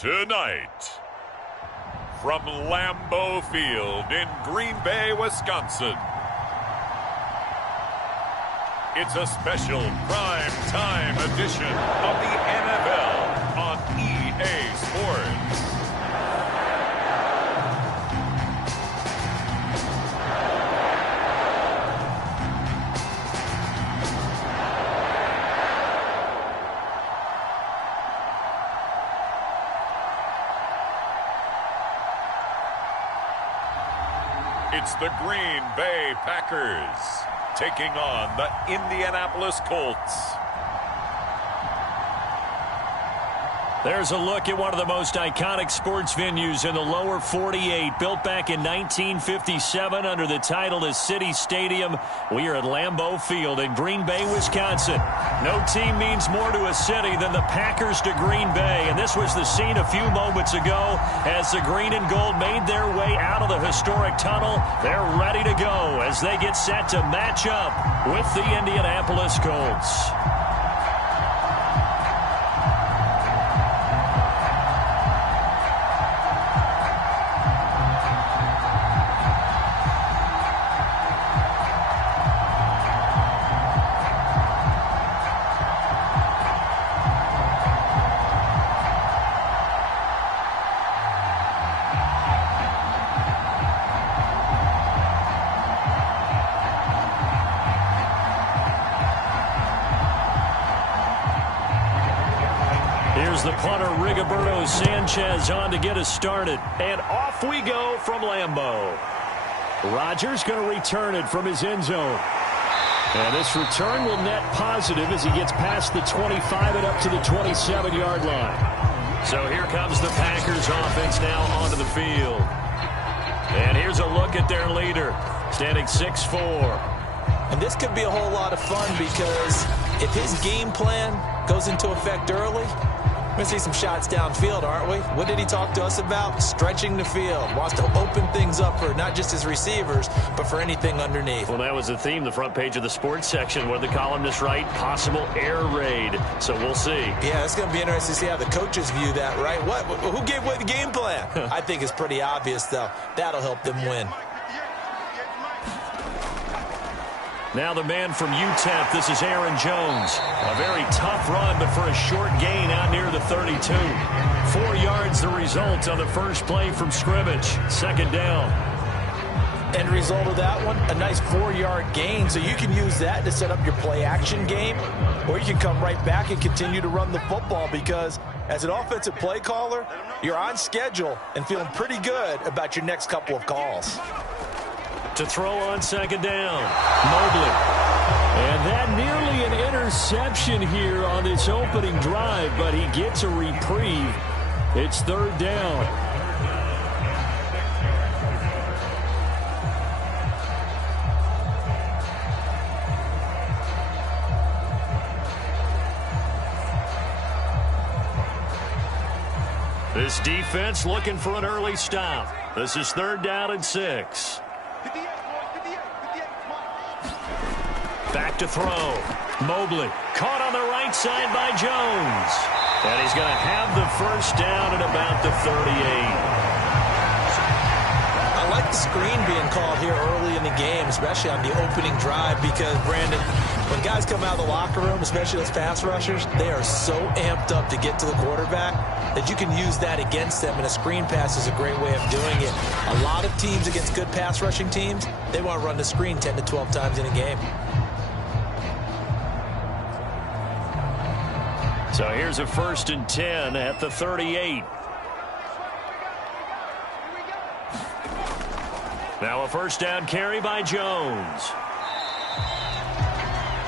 Tonight, from Lambeau Field in Green Bay, Wisconsin, it's a special prime time edition of the NFL on EA Sports. It's the Green Bay Packers taking on the Indianapolis Colts. There's a look at one of the most iconic sports venues in the lower 48, built back in 1957 under the title of City Stadium. We are at Lambeau Field in Green Bay, Wisconsin. No team means more to a city than the Packers to Green Bay, and this was the scene a few moments ago as the green and gold made their way out of the historic tunnel. They're ready to go as they get set to match up with the Indianapolis Colts. Here's the punter, Rigoberto Sanchez, on to get us started. And off we go from Lambeau. Rodgers going to return it from his end zone. And this return will net positive as he gets past the 25 and up to the 27-yard line. So here comes the Packers offense now onto the field. And here's a look at their leader, standing 6'4". And this could be a whole lot of fun because if his game plan goes into effect early, we're going to see some shots downfield, aren't we? What did he talk to us about? Stretching the field. Wants to open things up for not just his receivers, but for anything underneath. Well, that was the theme, the front page of the sports section, where the columnists write possible air raid. So we'll see. Yeah, it's going to be interesting to see how the coaches view that, right? Who gave away the game plan? I think it's pretty obvious, though. That'll help them win. Now the man from UTEP, this is Aaron Jones. A very tough run, but for a short gain out near the 32. 4 yards the result on the first play from scrimmage. Second down. End result of that one, a nice 4-yard gain. So you can use that to set up your play-action game, or you can come right back and continue to run the football because as an offensive play caller, you're on schedule and feeling pretty good about your next couple of calls. To throw on second down, Mobley. And that nearly an interception here on this opening drive, but he gets a reprieve. It's third down. This defense looking for an early stop. This is third down and 6. Back to throw. Mobley caught on the right side by Jones. And he's going to have the first down at about the 38. I like the screen being called here early in the game, especially on the opening drive, because, Brandon, when guys come out of the locker room, especially those pass rushers, they are so amped up to get to the quarterback that you can use that against them, and a screen pass is a great way of doing it. A lot of teams against good pass rushing teams, they want to run the screen 10 to 12 times in a game. So here's a 1st and 10 at the 38. Now a first down carry by Jones.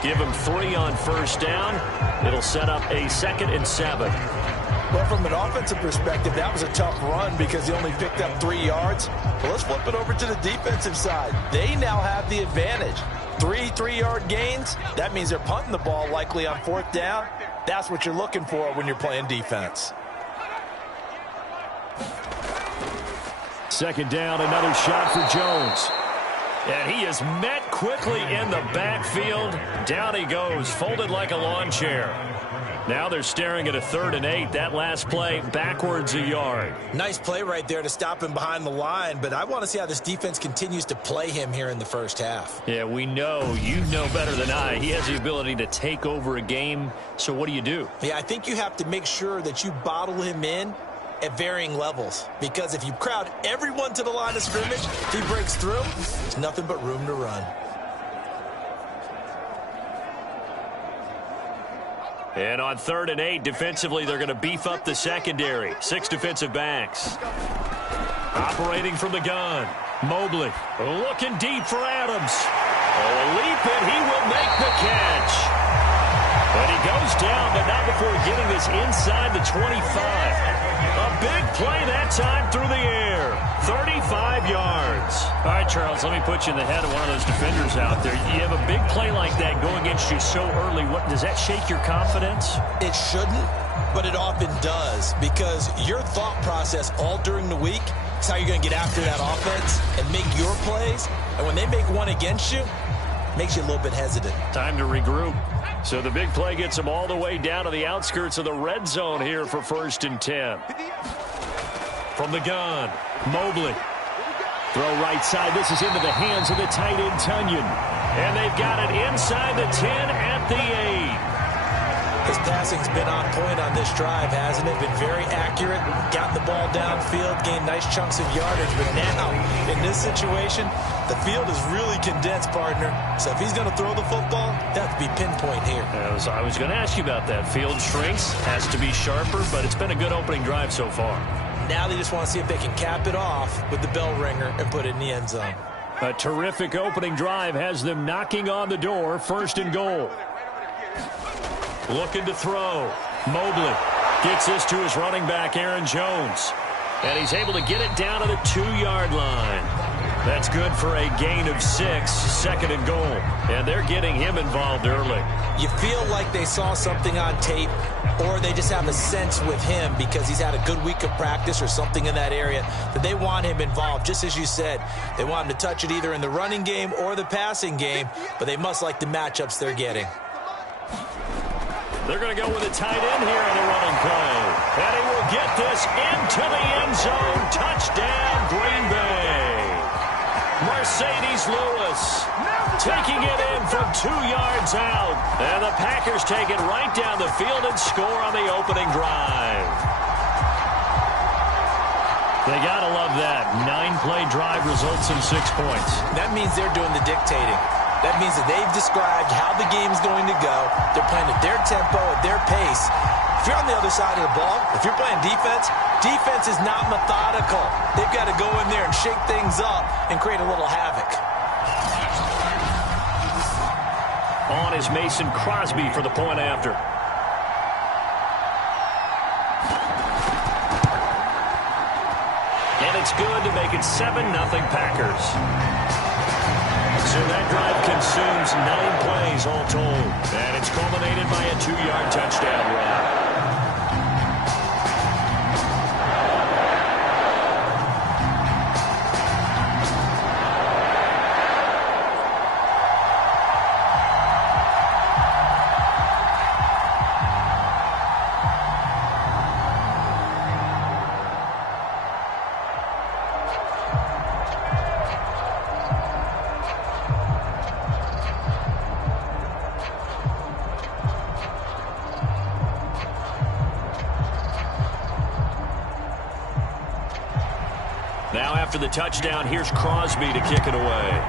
Give him 3 on first down. It'll set up a 2nd and 7. Well, from an offensive perspective, that was a tough run because he only picked up 3 yards. Well, let's flip it over to the defensive side. They now have the advantage. 3-3-yard gains. That means they're punting the ball likely on 4th down. That's what you're looking for when you're playing defense. Second down, another shot for Jones. And he is met quickly in the backfield. Down he goes, folded like a lawn chair. Now they're staring at a 3rd and 8. That last play, backwards a yard. Nice play right there to stop him behind the line, but I want to see how this defense continues to play him here in the first half. Yeah, we know. You know better than I. He has the ability to take over a game, so what do you do? Yeah, I think you have to make sure that you bottle him in at varying levels, because if you crowd everyone to the line of scrimmage, if he breaks through, there's nothing but room to run. And on 3rd and 8, defensively, they're going to beef up the secondary. 6 defensive backs. Operating from the gun. Mobley looking deep for Adams. A leap, and he will make the catch. And he goes down, but not before getting this inside the 25. A big play that time through the air. 35 yards. All right, Charles, let me put you in the head of one of those defenders out there. You have a big play like that going against you so early. What does that shake your confidence? It shouldn't, but it often does, because your thought process all during the week is how you're going to get after that offense and make your plays. And when they make one against you, it makes you a little bit hesitant. Time to regroup. So the big play gets them all the way down to the outskirts of the red zone here for 1st and 10. From the gun, Mobley. Throw right side. This is into the hands of the tight end, Tunyon. And they've got it inside the 10 at the 8. His passing's been on point on this drive, hasn't it? Been very accurate. Gotten the ball downfield, gained nice chunks of yardage. But now, in this situation, the field is really condensed, partner. So if he's going to throw the football, that has to be pinpoint here. I was going to ask you about that. Field shrinks, has to be sharper, but it's been a good opening drive so far. Now they just want to see if they can cap it off with the bell ringer and put it in the end zone. A terrific opening drive has them knocking on the door. 1st and goal. Looking to throw. Mobley gets this to his running back, Aaron Jones. And he's able to get it down to the 2-yard line. That's good for a gain of 6, 2nd and goal. And they're getting him involved early. You feel like they saw something on tape, or they just have a sense with him because he's had a good week of practice or something in that area that they want him involved. Just as you said, they want him to touch it either in the running game or the passing game, but they must like the matchups they're getting. They're going to go with a tight end here on the running play. And he will get this into the end zone. Touchdown, Green Bay. Mercedes Lewis taking it in from 2 yards out. And the Packers take it right down the field and score on the opening drive. They got to love that. 9-play drive results in 6 points. That means they're doing the dictating. That means that they've described how the game's going to go. They're playing at their tempo, at their pace. If you're on the other side of the ball, if you're playing defense, defense is not methodical. They've got to go in there and shake things up and create a little havoc. On is Mason Crosby for the point after. And it's good to make it 7-0 Packers. So that drive consumes 9 plays all told. And it's culminated by a 2-yard touchdown run. Now after the touchdown, here's Crosby to kick it away.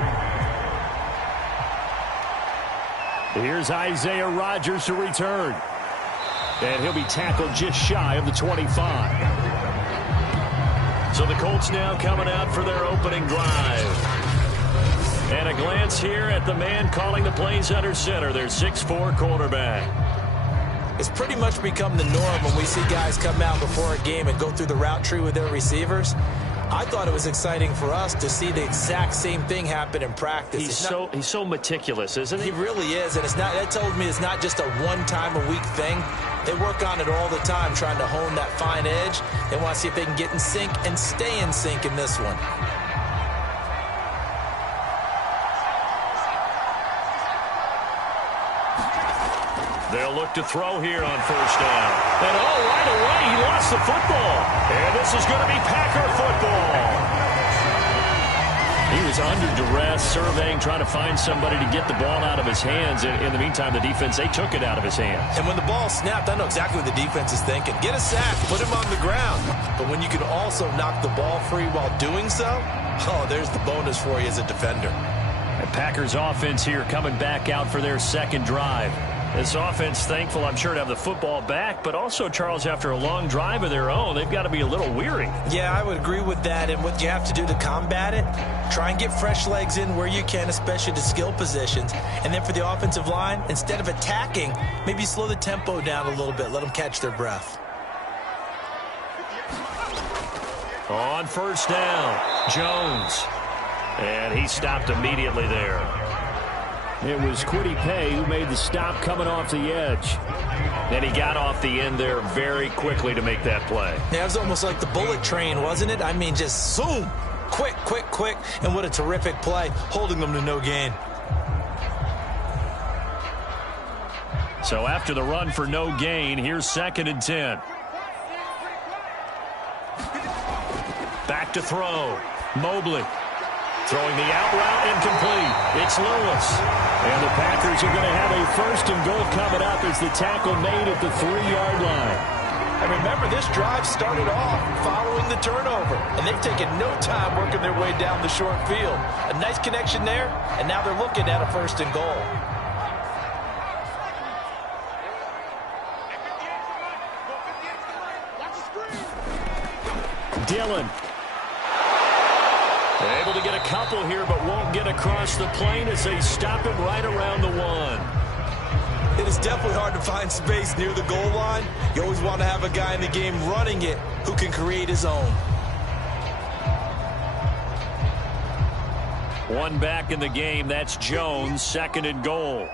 Here's Isaiah Rodgers to return. And he'll be tackled just shy of the 25. So the Colts now coming out for their opening drive. And a glance here at the man calling the plays under center, their 6'4" quarterback. It's pretty much become the norm when we see guys come out before a game and go through the route tree with their receivers. I thought it was exciting for us to see the exact same thing happen in practice. He's so meticulous, isn't he? He really is, and that tells me it's not just a one-time-a-week thing. They work on it all the time, trying to hone that fine edge. They want to see if they can get in sync and stay in sync in this one. They'll look to throw here on first down. And right away, he lost the football. And this is going to be Packer football. He was under duress, surveying, trying to find somebody to get the ball out of his hands. In the meantime, the defense, they took it out of his hands. And when the ball snapped, I know exactly what the defense is thinking. Get a sack, put him on the ground. But when you can also knock the ball free while doing so, oh, there's the bonus for you as a defender. The Packers offense here coming back out for their second drive. This offense thankful, I'm sure, to have the football back, but also, Charles, after a long drive of their own, they've got to be a little weary. Yeah, I would agree with that, and what you have to do to combat it, try and get fresh legs in where you can, especially to skill positions. And then for the offensive line, instead of attacking, maybe slow the tempo down a little bit, let them catch their breath. On first down, Jones. And he stopped immediately there. It was Kwity Paye who made the stop coming off the edge. And he got off the end there very quickly to make that play. Yeah, it was almost like the bullet train, wasn't it? I mean, just zoom. Quick, quick, quick. And what a terrific play, holding them to no gain. So after the run for no gain, here's 2nd and 10. Back to throw. Mobley. Throwing the out route incomplete. It's Lewis. And the Packers are going to have a 1st and goal coming up as the tackle made at the 3-yard line. And remember, this drive started off following the turnover. And they've taken no time working their way down the short field. A nice connection there, and now they're looking at a 1st and goal. Dillon. Able to get a couple here, but won't get across the plane as they stop him right around the 1. It is definitely hard to find space near the goal line. You always want to have a guy in the game running it who can create his own. One back in the game. That's Jones. 2nd and goal.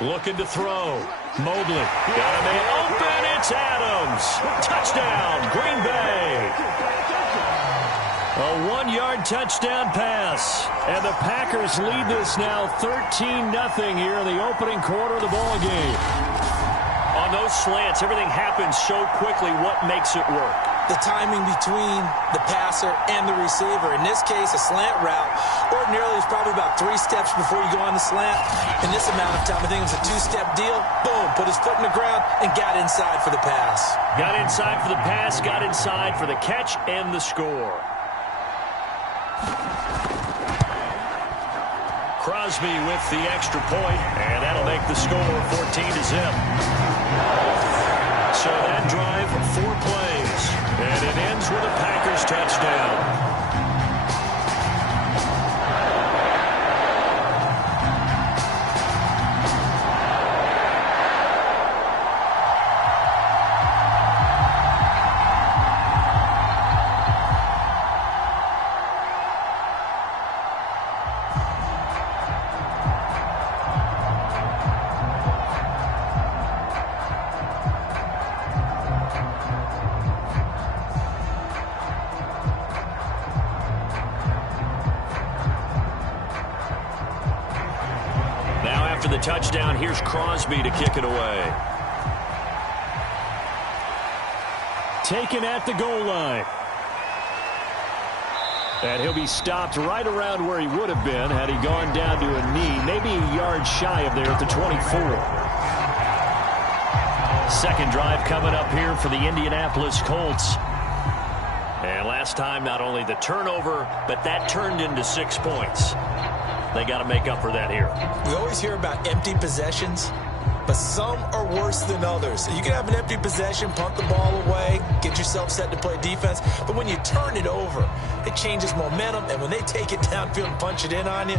Looking to throw. Mobley. Got a man open. It's Adams. Touchdown, Green Bay. A 1-yard touchdown pass. And the Packers lead this now 13-0 here in the opening quarter of the ball game. On those slants, everything happens so quickly. What makes it work? The timing between the passer and the receiver. In this case, a slant route. Ordinarily, it's probably about 3 steps before you go on the slant. In this amount of time, I think it was a 2-step deal. Boom, put his foot in the ground and got inside for the pass. Got inside for the pass, got inside for the catch and the score. Crosby with the extra point, and that'll make the score 14-0. So that drive, 4 plays, and it ends with a Packers touchdown. The touchdown, here's Crosby to kick it away. Taken at the goal line. And he'll be stopped right around where he would have been had he gone down to a knee, maybe a yard shy of there at the 24. 2nd drive coming up here for the Indianapolis Colts. And last time, not only the turnover, but that turned into 6 points. They got to make up for that here. We always hear about empty possessions, but some are worse than others. You can have an empty possession, punt the ball away, get yourself set to play defense, but when you turn it over, it changes momentum, and when they take it downfield and punch it in on you,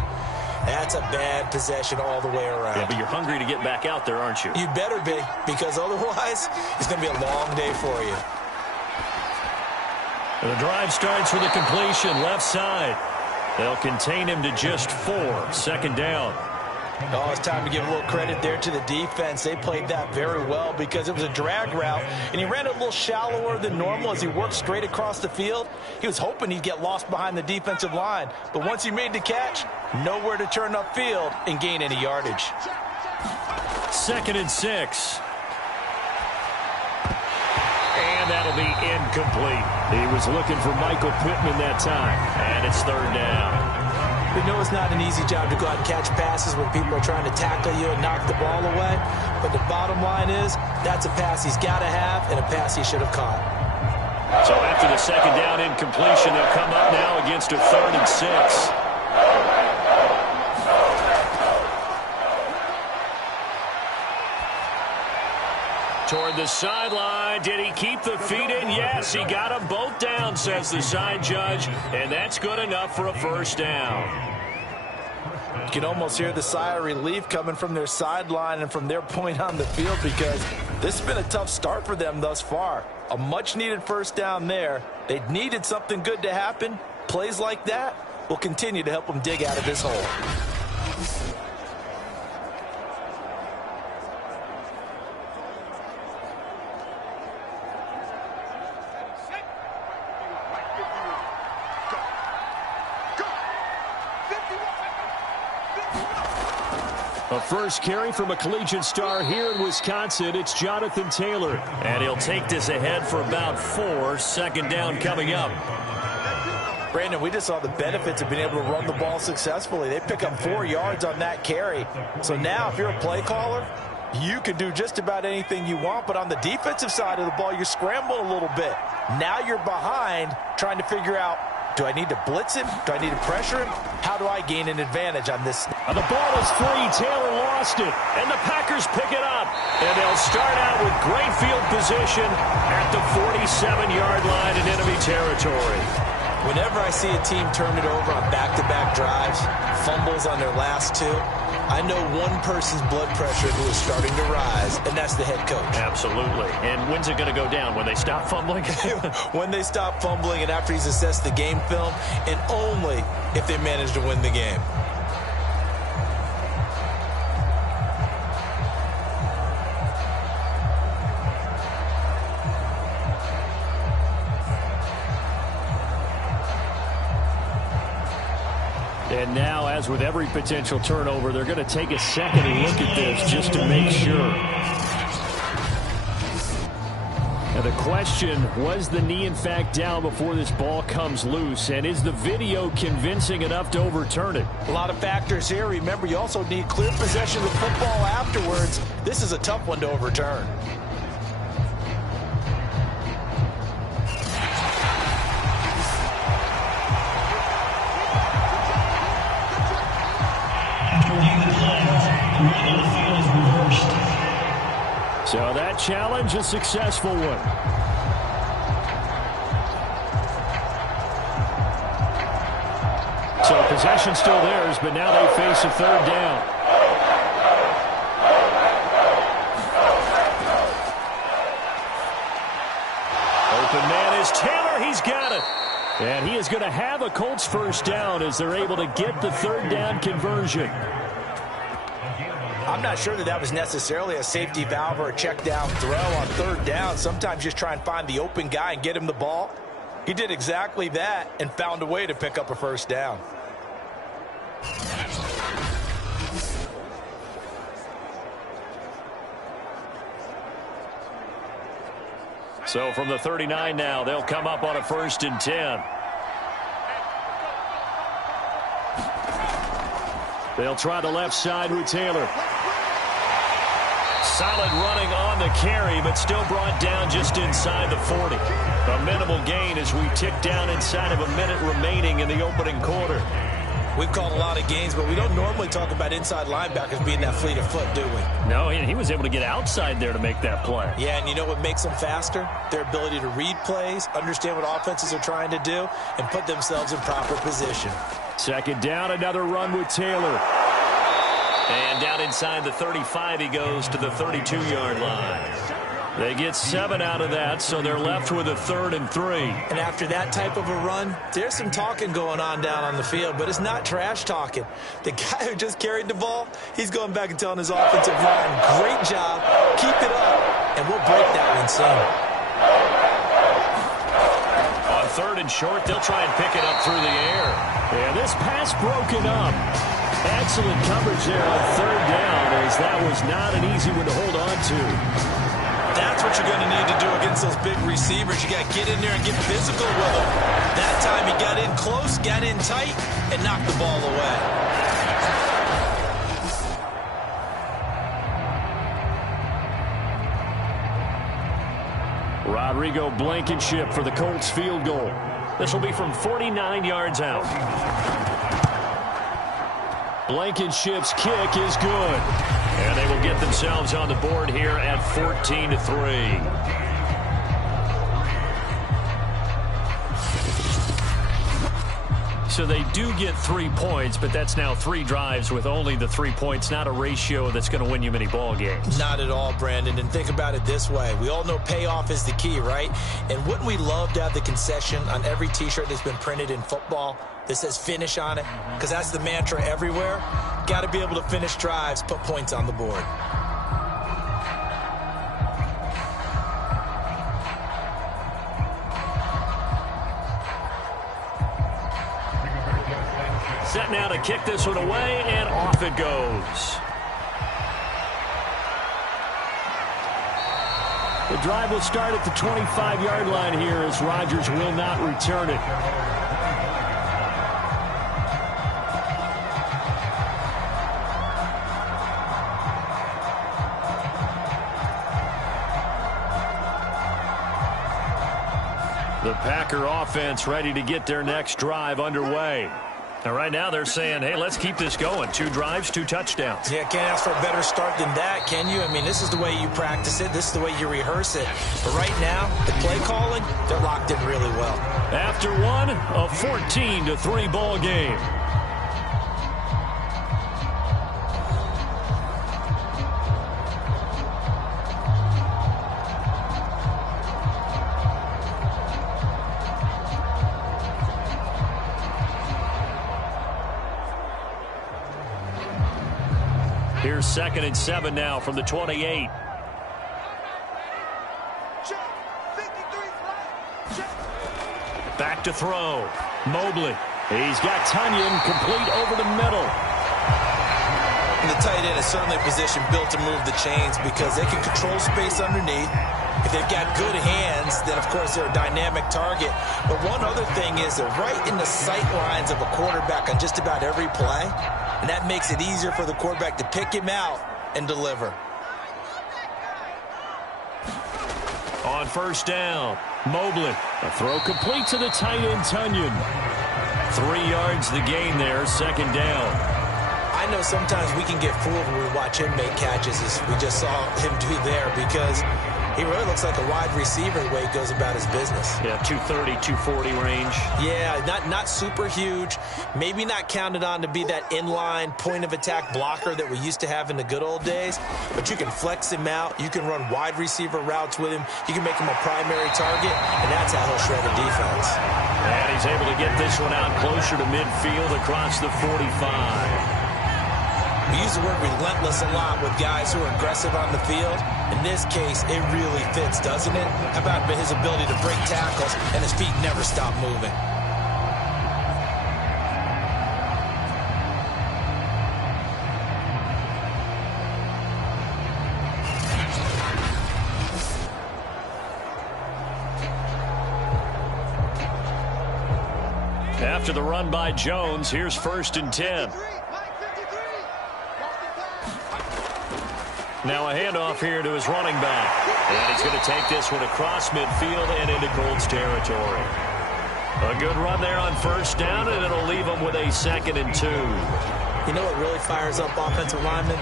that's a bad possession all the way around. Yeah, but you're hungry to get back out there, aren't you? You better be, because otherwise, it's going to be a long day for you. The drive starts with a completion, left side. They'll contain him to just 4. 2nd down. Oh, it's time to give a little credit there to the defense. They played that very well because it was a drag route, and he ran it a little shallower than normal as he worked straight across the field. He was hoping he'd get lost behind the defensive line, but once he made the catch, nowhere to turn upfield and gain any yardage. 2nd and 6. And that'll be incomplete. He was looking for Michael Pittman that time, and it's 3rd down. We know it's not an easy job to go out and catch passes when people are trying to tackle you and knock the ball away. But the bottom line is that's a pass he's got to have and a pass he should have caught. So after the 2nd down incompletion, they'll come up now against a 3rd and 6. Toward the sideline. Did he keep the feet in? Yes, he got them both down, says the side judge, and that's good enough for a 1st down. You can almost hear the sigh of relief coming from their sideline and from their point on the field because this has been a tough start for them thus far. A much-needed 1st down there. They needed something good to happen. Plays like that will continue to help them dig out of this hole. A first carry from a collegiate star here in Wisconsin. It's Jonathan Taylor. And he'll take this ahead for about 4. 2nd down coming up. Brandon, we just saw the benefits of being able to run the ball successfully. They pick up 4 yards on that carry. So now if you're a play caller, you can do just about anything you want. But on the defensive side of the ball, you scramble a little bit. Now you're behind trying to figure out, do I need to blitz him? Do I need to pressure him? How do I gain an advantage on this? And the ball is free. Taylor lost it. And the Packers pick it up. And they'll start out with great field position at the 47-yard line in enemy territory. Whenever I see a team turn it over on back-to-back drives, fumbles on their last 2, I know one person's blood pressure who is starting to rise, and that's the head coach. Absolutely. And when's it going to go down? When they stop fumbling? When they stop fumbling and after he's assessed the game film, and only if they manage to win the game. And now, as with every potential turnover, they're going to take a second look at this just to make sure. Now the question, was the knee in fact down before this ball comes loose? And is the video convincing enough to overturn it? A lot of factors here. Remember, you also need clear possession of the football afterwards. This is a tough one to overturn. So that challenge, a successful one. So possession still theirs, but now they face a 3rd down. Open man is Taylor. He's got it. And he is going to have a Colts 1st down as they're able to get the 3rd down conversion. I'm not sure that was necessarily a safety valve or a check down throw on 3rd down. Sometimes just try and find the open guy and get him the ball. He did exactly that and found a way to pick up a 1st down. So from the 39 now, they'll come up on a 1st and 10. They'll try the left side with Taylor. Solid running on the carry, but still brought down just inside the 40. A minimal gain as we tick down inside of a minute remaining in the opening quarter. We've called a lot of games, but we don't normally talk about inside linebackers being that fleet of foot, do we? No, he was able to get outside there to make that play. Yeah, and you know what makes them faster? Their ability to read plays, understand what offenses are trying to do, and put themselves in proper position. 2nd down, another run with Taylor. And down inside the 35, he goes to the 32-yard line. They get 7 out of that, so they're left with a 3rd and 3. And after that type of a run, there's some talking going on down on the field, but it's not trash talking. The guy who just carried the ball, he's going back and telling his offensive line, great job, keep it up, and we'll break that one soon. On 3rd and short, they'll try and pick it up through the air. Yeah, this pass broken up. Excellent coverage there on 3rd down, as that was not an easy one to hold on to. That's what you're going to need to do against those big receivers. You got to get in there and get physical with them. That time he got in close, got in tight, and knocked the ball away. Rodrigo Blankenship for the Colts field goal. This will be from 49 yards out. Blankenship's kick is good. And they will get themselves on the board here at 14-3. So they do get 3 points, but that's now 3 drives with only the 3 points, not a ratio that's going to win you many ball games. Not at all, Brandon. And think about it this way. We all know payoff is the key, right? And wouldn't we love to have the concession on every T-shirt that's been printed in football that says finish on it? Because that's the mantra everywhere. Got to be able to finish drives, put points on the board. Set now to kick this one away, and off it goes. The drive will start at the 25-yard line here as Rodgers will not return it. The Packer offense ready to get their next drive underway. And right now they're saying, hey, let's keep this going. 2 drives, 2 touchdowns. Yeah, can't ask for a better start than that, can you? I mean, this is the way you practice it. This is the way you rehearse it. But right now, the play calling, they're locked in really well. After one, a 14-3 ball game. Here's 2nd and 7 now from the 28. Back to throw. Mobley. He's got Tunyon complete over the middle. And the tight end is certainly a position built to move the chains because they can control space underneath. If they've got good hands, then, of course, they're a dynamic target. But one other thing is they're right in the sight lines of a quarterback on just about every play. And that makes it easier for the quarterback to pick him out and deliver. On 1st down, Mobley. A throw complete to the tight end, Tunyon. 3 yards the gain there, 2nd down. I know sometimes we can get fooled when we watch him make catches, as we just saw him do there, because he really looks like a wide receiver the way he goes about his business. Yeah, 230, 240 range. Yeah, not super huge. Maybe not counted on to be that inline point-of-attack blocker that we used to have in the good old days. But you can flex him out. You can run wide receiver routes with him. You can make him a primary target, and that's how he'll shred a defense. And he's able to get this one out closer to midfield across the 45. We use the word relentless a lot with guys who are aggressive on the field. In this case, it really fits, doesn't it? How about his ability to break tackles and his feet never stop moving? After the run by Jones, here's 1st and 10. Now a handoff here to his running back. And he's going to take this one across midfield and into Colts territory. A good run there on 1st down, and it'll leave him with a 2nd and 2. You know what really fires up offensive linemen?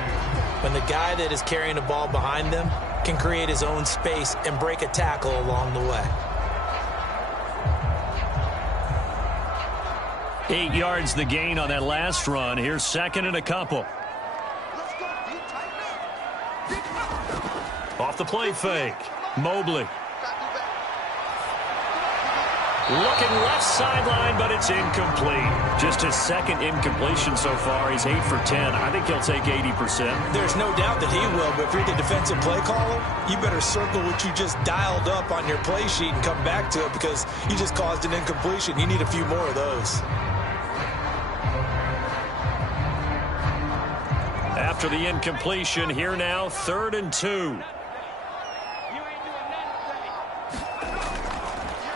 When the guy that is carrying the ball behind them can create his own space and break a tackle along the way. 8 yards the gain on that last run. Here's 2nd and a couple. Off the play fake. Mobley. Looking left sideline, but it's incomplete. Just his second incompletion so far. He's 8 for 10. I think he'll take 80%. There's no doubt that he will, but if you're the defensive play caller, you better circle what you just dialed up on your play sheet and come back to it because you just caused an incompletion. You need a few more of those. After the incompletion, here now, 3rd and 2.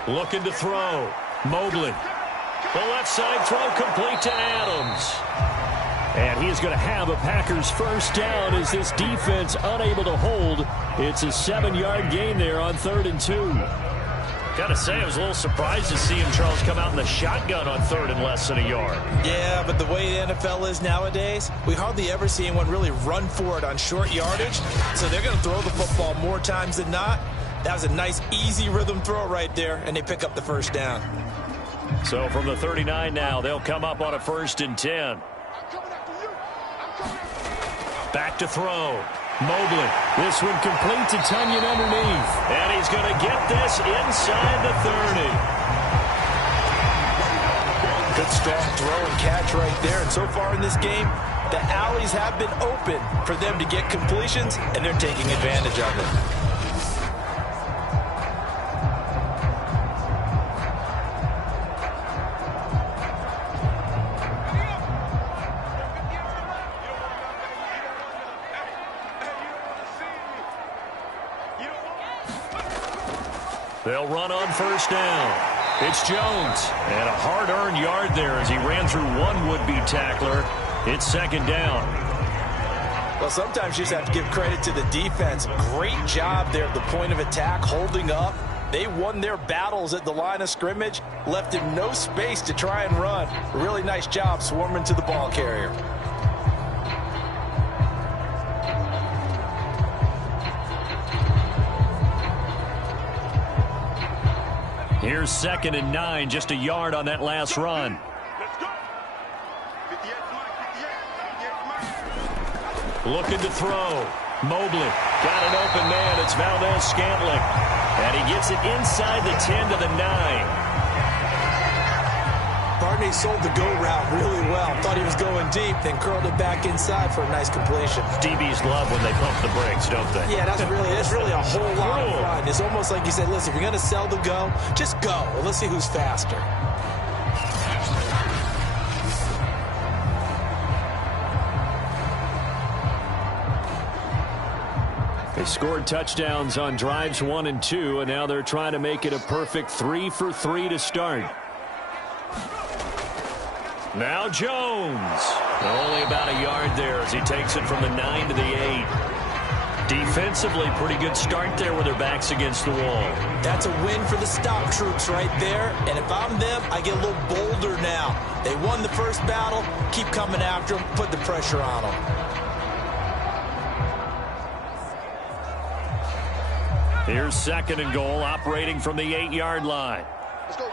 Looking to throw. Mobley. The left side throw complete to Adams. And he is going to have a Packers first down as this defense unable to hold. It's a 7-yard gain there on 3rd and 2. Got to say, I was a little surprised to see him, Charles, come out in the shotgun on 3rd and less than a yard. Yeah, but the way the NFL is nowadays, we hardly ever see anyone really run for it on short yardage. So they're going to throw the football more times than not. That was a nice, easy rhythm throw right there, and they pick up the first down. So from the 39 now, they'll come up on a 1st and 10. Back to throw. Mobley. This one complete to Tunyon underneath. And he's going to get this inside the 30. Good strong throw and catch right there. And so far in this game, the alleys have been open for them to get completions, and they're taking advantage of it. They'll run on 1st down. It's Jones. And a hard-earned yard there as he ran through one would-be tackler. It's 2nd down. Well, sometimes you just have to give credit to the defense. Great job there at the point of attack, holding up. They won their battles at the line of scrimmage, left him no space to try and run. Really nice job swarming to the ball carrier. Here's 2nd and 9, just a yard on that last run. Looking to throw. Mobley got an open man. It's Valdez-Scantling. And he gets it inside the 10 to the 9. Barney sold the go route really well. Thought he was going deep, then curled it back inside for a nice completion. DBs love when they pump the brakes, don't they? Yeah, that's really a whole lot of fun. It's almost like you said, listen, if you're going to sell the go, just go. Well, let's see who's faster. They scored touchdowns on drives 1 and 2, and now they're trying to make it a perfect 3 for 3 to start. Now Jones. Only about a yard there as he takes it from the 9 to the 8. Defensively, pretty good start there with their backs against the wall. That's a win for the stop troops right there. And if I'm them, I get a little bolder now. They won the first battle. Keep coming after them. Put the pressure on them. Here's 2nd and goal, operating from the 8-yard line. Let's go, D.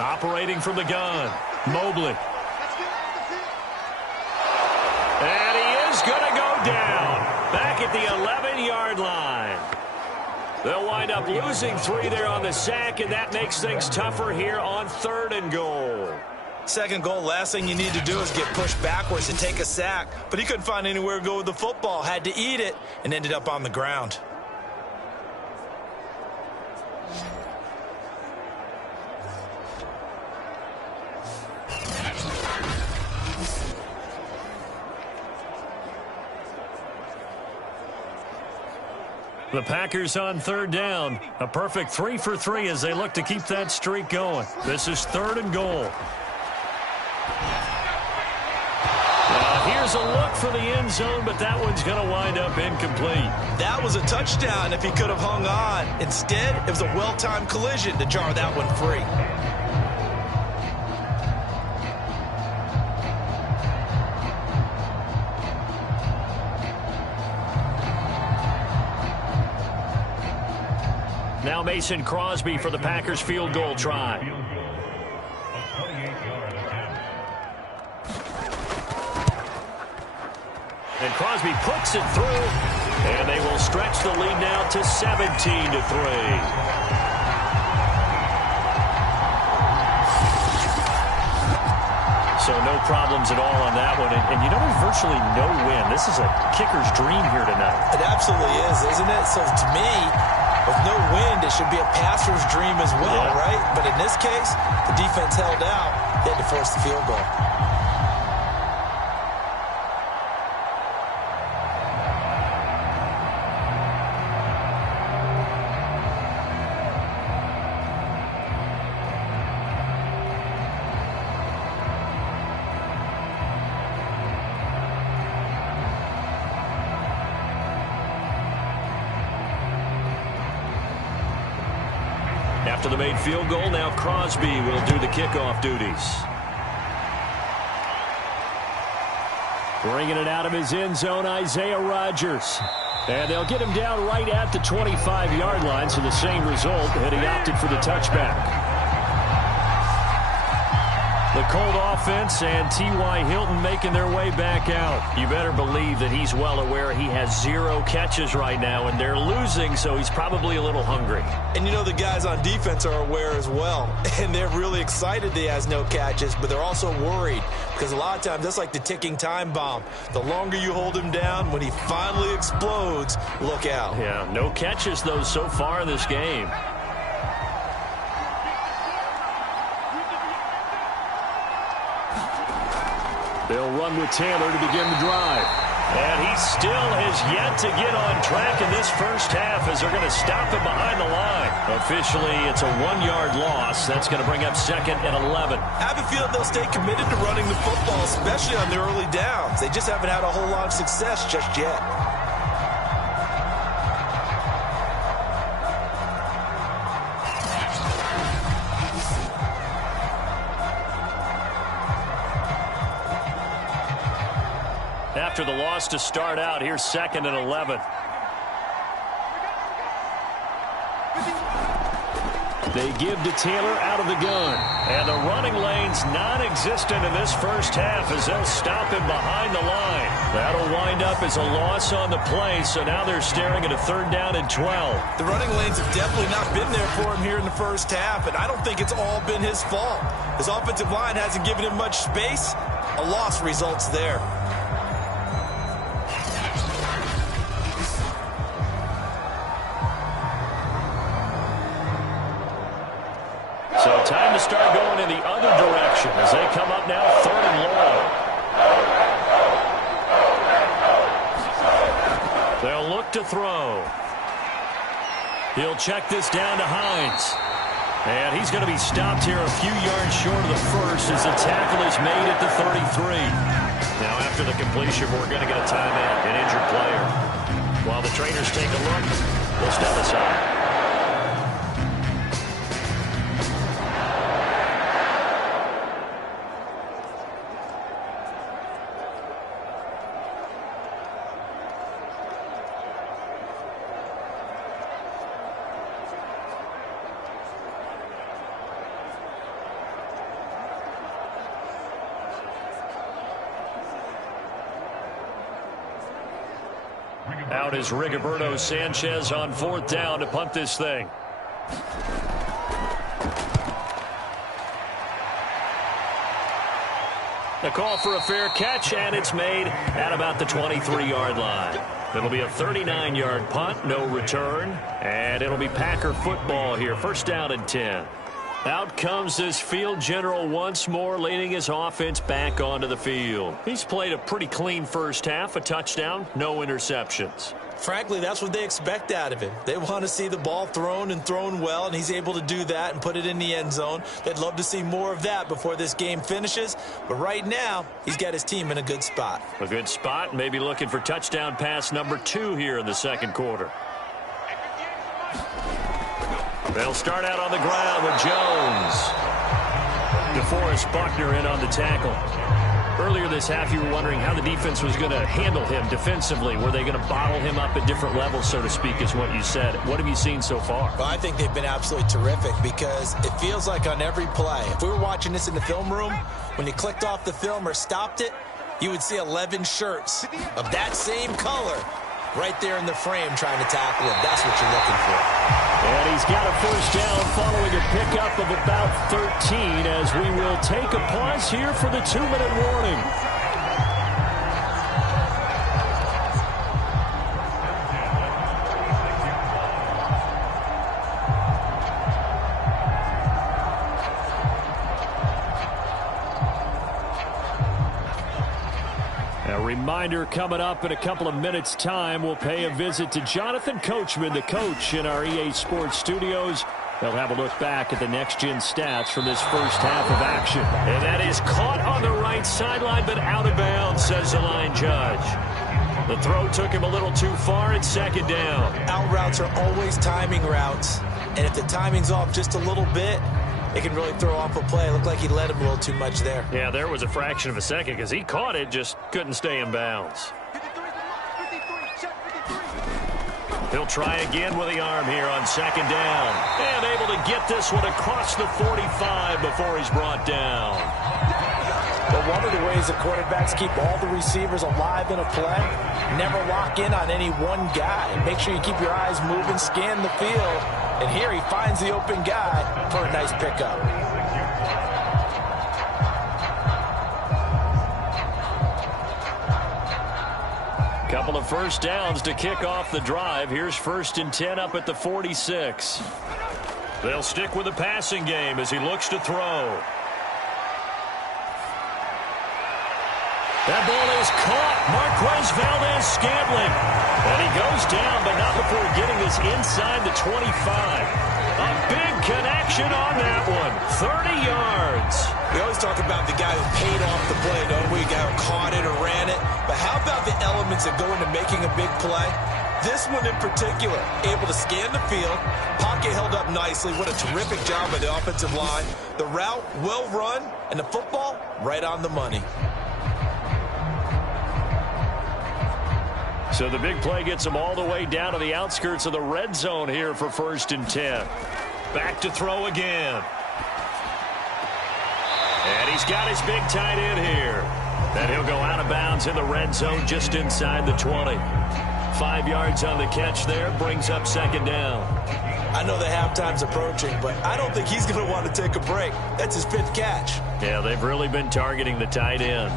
Operating from the gun. Mobley. And he is going to go down. Back at the 11-yard line. They'll wind up losing 3 there on the sack, and that makes things tougher here on 3rd and goal. 2nd goal, last thing you need to do is get pushed backwards and take a sack. But he couldn't find anywhere to go with the football. Had to eat it and ended up on the ground. The Packers on 3rd down. A perfect 3 for 3 as they look to keep that streak going. This is 3rd and goal. Now here's a look for the end zone, but that one's going to wind up incomplete. That was a touchdown if he could have hung on. Instead, it was a well-timed collision to jar that one free. Now Mason Crosby for the Packers field goal try. And Crosby puts it through, and they will stretch the lead now to 17-3. So no problems at all on that one. And you know, there's virtually no wind. This is a kicker's dream here tonight. It absolutely is, isn't it? So to me, with no wind, it should be a passer's dream as well, right? But in this case, the defense held out. They had to force the field goal. After the made field goal, now Crosby will do the kickoff duties. Bringing it out of his end zone, Isaiah Rodgers. And they'll get him down right at the 25-yard line, so the same result, and he opted for the touchback. The Colt offense and T.Y. Hilton making their way back out. You better believe that he's well aware he has 0 catches right now, and they're losing, so he's probably a little hungry. And you know the guys on defense are aware as well, and they're really excited that he has no catches, but they're also worried because a lot of times that's like the ticking time bomb. The longer you hold him down, when he finally explodes, look out. Yeah, no catches, though, so far in this game. They'll run with Taylor to begin the drive. And he still has yet to get on track in this first half as they're going to stop him behind the line. Officially, it's a 1-yard loss. That's going to bring up 2nd and 11. I have a feeling they'll stay committed to running the football, especially on their early downs. They just haven't had a whole lot of success just yet. After the loss to start out, here's 2nd and 11. They give to Taylor out of the gun. And the running lane's non-existent in this first half as they'll stop him behind the line. That'll wind up as a loss on the play, so now they're staring at a 3rd down and 12. The running lanes have definitely not been there for him here in the first half, and I don't think it's all been his fault. His offensive line hasn't given him much space. A loss results there. So time to start going in the other direction as they come up now 3rd and long. They'll look to throw. He'll check this down to Hines. And he's going to be stopped here a few yards short of the first as the tackle is made at the 33. Now after the completion, we're going to get a timeout, an injured player. While the trainers take a look, we'll step aside. Out is Rigoberto Sanchez on 4th down to punt this thing. The call for a fair catch, and it's made at about the 23-yard line. It'll be a 39-yard punt, no return, and it'll be Packer football here. 1st down and 10. Out comes this field general once more, leading his offense back onto the field. He's played a pretty clean first half, a touchdown, no interceptions. Frankly, that's what they expect out of him. They want to see the ball thrown and thrown well, and he's able to do that and put it in the end zone. They'd love to see more of that before this game finishes, but right now, he's got his team in a good spot. A good spot, maybe looking for touchdown pass number 2 here in the 2nd quarter. They'll start out on the ground with Jones. DeForest Buckner in on the tackle. Earlier this half, you were wondering how the defense was going to handle him defensively. Were they going to bottle him up at different levels, so to speak, is what you said. What have you seen so far? Well, I think they've been absolutely terrific because it feels like on every play, if we were watching this in the film room, when you clicked off the film or stopped it, You would see 11 shirts of that same color right there in the frame trying to tackle him. That's what you're looking for. And he's got a first down following a pickup of about 13 as we will take a pause here for the 2-minute warning. Reminder coming up in a couple of minutes' time. We'll pay a visit to Jonathan Coachman, the coach in our EA Sports studios. They'll have a look back at the next-gen stats from this first half of action. And that is caught on the right sideline, but out of bounds, says the line judge. The throw took him a little too far at second down. Out routes are always timing routes, and if the timing's off just a little bit, it can really throw off a play. It looked like he led him a little too much there. Yeah, there was a fraction of a second because he caught it, just couldn't stay in bounds. He'll try again with the arm here on second down. And able to get this one across the 45 before he's brought down. But one of the ways the quarterbacks keep all the receivers alive in a play, never lock in on any one guy. Make sure you keep your eyes moving, scan the field. And here he finds the open guy for a nice pickup. Couple of first downs to kick off the drive. Here's 1st and 10 up at the 46. They'll stick with the passing game as he looks to throw. That ball is caught. Marquez Valdez-Scantling. And he goes down, but not before getting this inside the 25. A big connection on that one. 30 yards. We always talk about the guy who paid off the play, don't we? The guy who caught it or ran it. But how about the elements that go into making a big play? This one in particular, able to scan the field. Pocket held up nicely. What a terrific job by the offensive line. The route, well run, and the football, right on the money. So the big play gets him all the way down to the outskirts of the red zone here for 1st and 10. Back to throw again. And he's got his big tight end here. And he'll go out of bounds in the red zone just inside the 20. 5 yards on the catch there, brings up second down. I know the halftime's approaching, but I don't think he's going to want to take a break. That's his 5th catch. Yeah, they've really been targeting the tight end.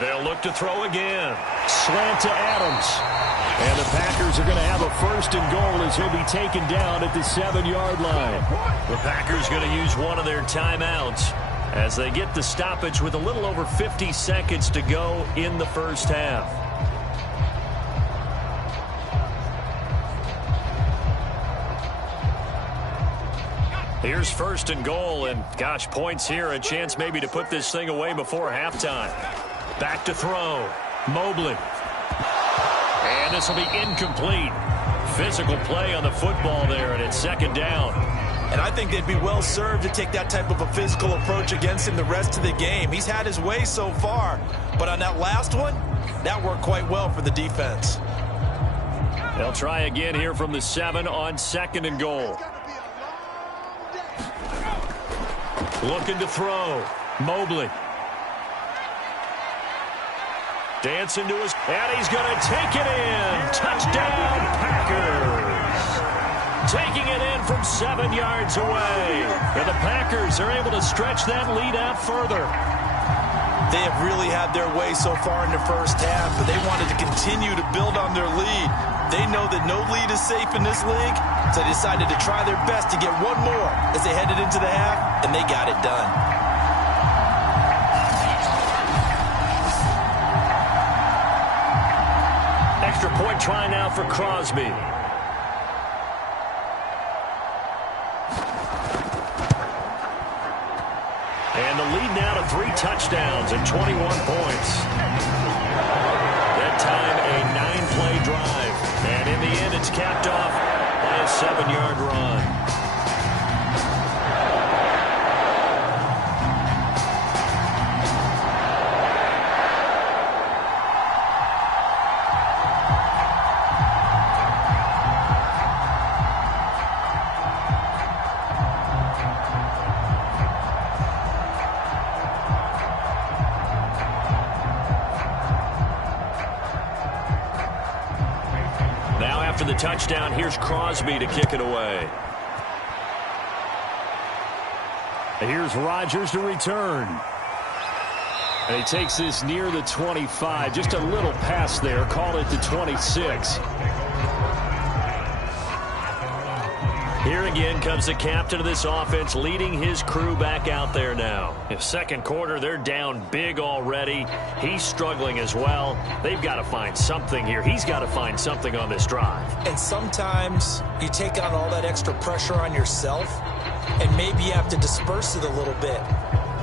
They'll look to throw again. Slant to Adams. And the Packers are going to have a 1st and goal as he'll be taken down at the 7-yard line. The Packers going to use one of their timeouts as they get the stoppage with a little over 50 seconds to go in the first half. Here's 1st and goal, and gosh, points here, a chance maybe to put this thing away before halftime. Back to throw. Mobley. And this will be incomplete. Physical play on the football there, and it's second down. And I think they'd be well served to take that type of a physical approach against him the rest of the game. He's had his way so far, but on that last one, that worked quite well for the defense. They'll try again here from the 7 on 2nd and goal. Looking to throw. Mobley. Dancing to his, and he's going to take it in. Touchdown, Packers. Taking it in from 7 yards away. And the Packers are able to stretch that lead out further. They have really had their way so far in the first half, but they wanted to continue to build on their lead. They know that no lead is safe in this league, so they decided to try their best to get one more as they headed into the half, and they got it done. Extra point try now for Crosby. And the lead now to 3 touchdowns and 21 points. That time a 9-play drive. And in the end, it's capped off by a 7-yard run. after the touchdown. Here's Crosby to kick it away. Here's Rodgers to return. And he takes this near the 25. Just a little pass there. Call it the 26. Here again comes the captain of this offense, leading his crew back out there now. In second quarter, they're down big already. He's struggling as well. They've got to find something here. He's got to find something on this drive. And sometimes you take on all that extra pressure on yourself, and maybe you have to disperse it a little bit.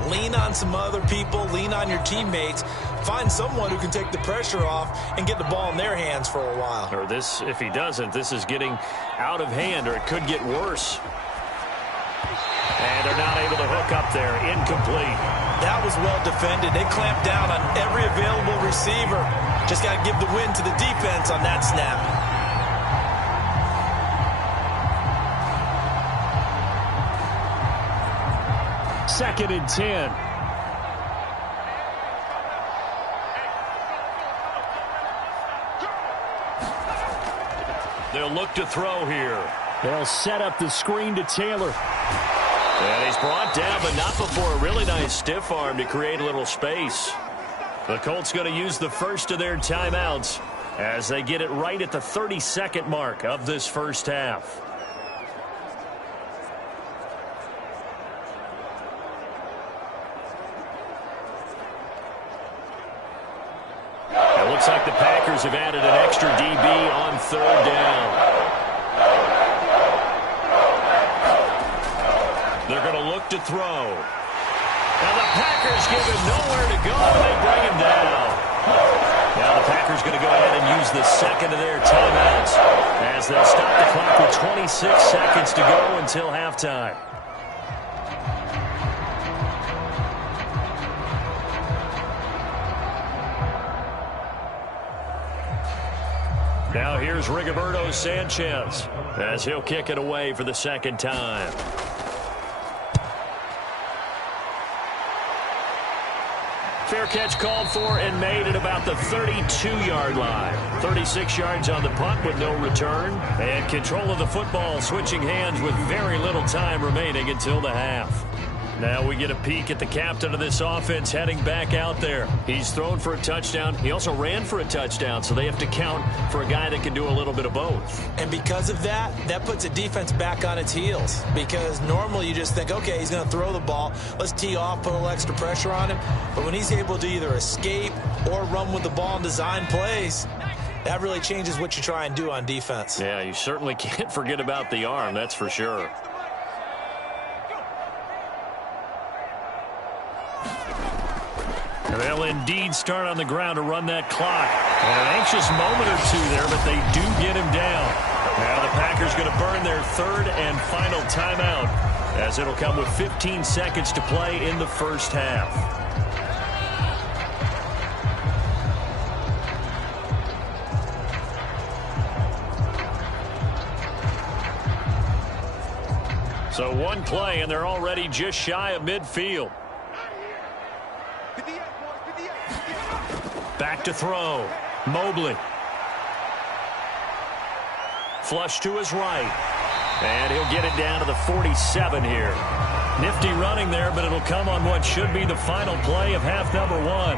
Lean on some other people, lean on your teammates, find someone who can take the pressure off and get the ball in their hands for a while. Or this, if he doesn't, this is getting out of hand, or it could get worse. And they're not able to hook up there. Incomplete. That was well defended. They clamped down on every available receiver. Just got to give the win to the defense on that snap. Second and 10. They'll look to throw here. They'll set up the screen to Taylor. And he's brought down, but not before a really nice stiff arm to create a little space. The Colts going to use the first of their timeouts as they get it right at the 30-second mark of this first half. Looks like the Packers have added an extra DB on third down. They're going to look to throw. Now the Packers give him nowhere to go, and they bring him down. Now the Packers going to go ahead and use the second of their timeouts as they'll stop the clock with 26 seconds to go until halftime. Now here's Rigoberto Sanchez as he'll kick it away for the second time. Fair catch called for and made at about the 32-yard line. 36 yards on the punt with no return. And control of the football switching hands with very little time remaining until the half. Now we get a peek at the captain of this offense heading back out there. He's thrown for a touchdown. He also ran for a touchdown, so they have to count for a guy that can do a little bit of both. And because of that, that puts the defense back on its heels. Because normally you just think, okay, he's going to throw the ball. Let's tee off, put a little extra pressure on him. But when he's able to either escape or run with the ball and design plays, that really changes what you try and do on defense. Yeah, you certainly can't forget about the arm, that's for sure. They'll indeed start on the ground to run that clock. And an anxious moment or two there, but they do get him down. Now the Packers going to burn their third and final timeout as it'll come with 15 seconds to play in the first half. So one play, and they're already just shy of midfield. Back to throw. Mobley. Flush to his right. And he'll get it down to the 47 here. Nifty running there, but it'll come on what should be the final play of half number one.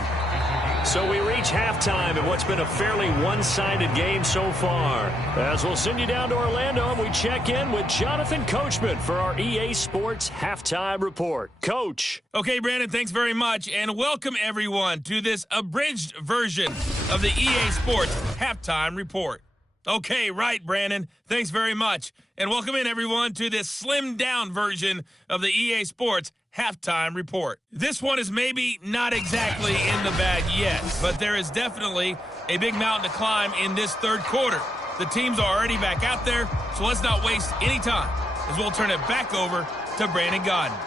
So we reach halftime in what's been a fairly one-sided game so far. As we'll send you down to Orlando, and we check in with Jonathan Coachman for our EA Sports Halftime Report. Coach. Okay, Brandon, thanks very much, and welcome everyone to this abridged version of the EA Sports Halftime Report. Okay, right, Brandon. Thanks very much. And welcome in, everyone, to this slimmed-down version of the EA Sports Halftime Report. This one is maybe not exactly in the bag yet, but there is definitely a big mountain to climb in this third quarter. The teams are already back out there, so let's not waste any time as we'll turn it back over to Brandon Godden.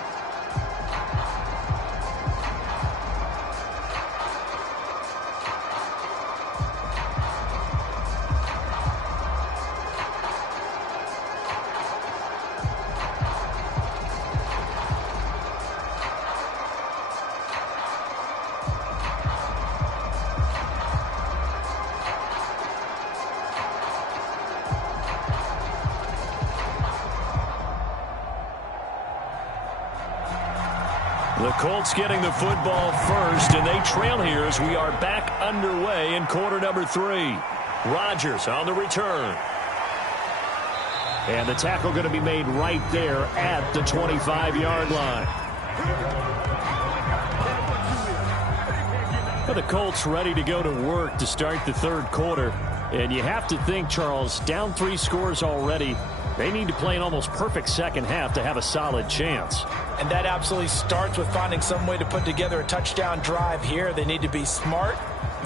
The Colts getting the football first, and they trail here as we are back underway in quarter number 3. Rodgers on the return. And the tackle going to be made right there at the 25-yard line. But the Colts ready to go to work to start the third quarter. And you have to think, Charles, down 3 scores already. They need to play an almost perfect second half to have a solid chance. And that absolutely starts with finding some way to put together a touchdown drive here. They need to be smart,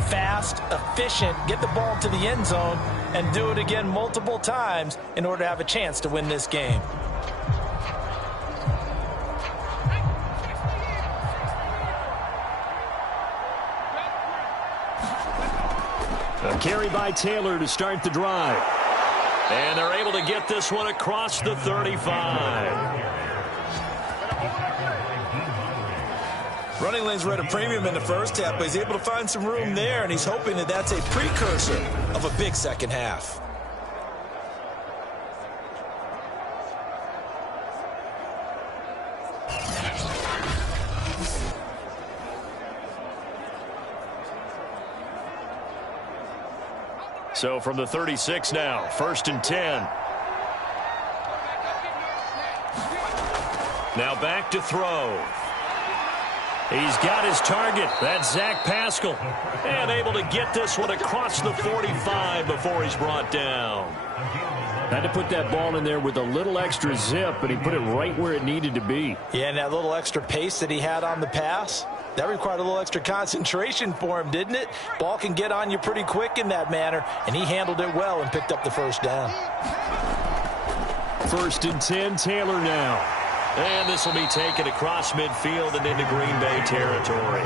fast, efficient, get the ball to the end zone, and do it again multiple times in order to have a chance to win this game. A carry by Taylor to start the drive. And they're able to get this one across the 35. Running lanes were at a premium in the first half, but he's able to find some room there, and he's hoping that that's a precursor of a big second half. So from the 36 now, 1st and 10. Now back to throw. He's got his target. That's Zach Pascal. And able to get this one across the 45 before he's brought down. Had to put that ball in there with a little extra zip, but he put it right where it needed to be. Yeah, and that little extra pace that he had on the pass, that required a little extra concentration for him, didn't it? Ball can get on you pretty quick in that manner, and he handled it well and picked up the first down. 1st and 10, Taylor now. And this will be taken across midfield and into Green Bay territory.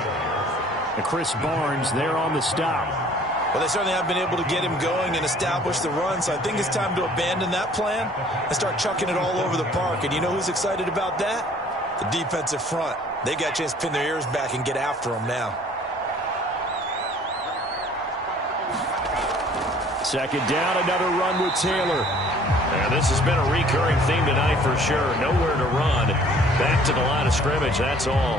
And Chris Barnes there on the stop. Well, they certainly have been able to get him going and establish the run, so I think it's time to abandon that plan and start chucking it all over the park. And you know who's excited about that? The defensive front. They got a chance to pin their ears back and get after him now. 2nd down, another run with Taylor. And this has been a recurring theme tonight for sure. Nowhere to run. Back to the line of scrimmage, that's all.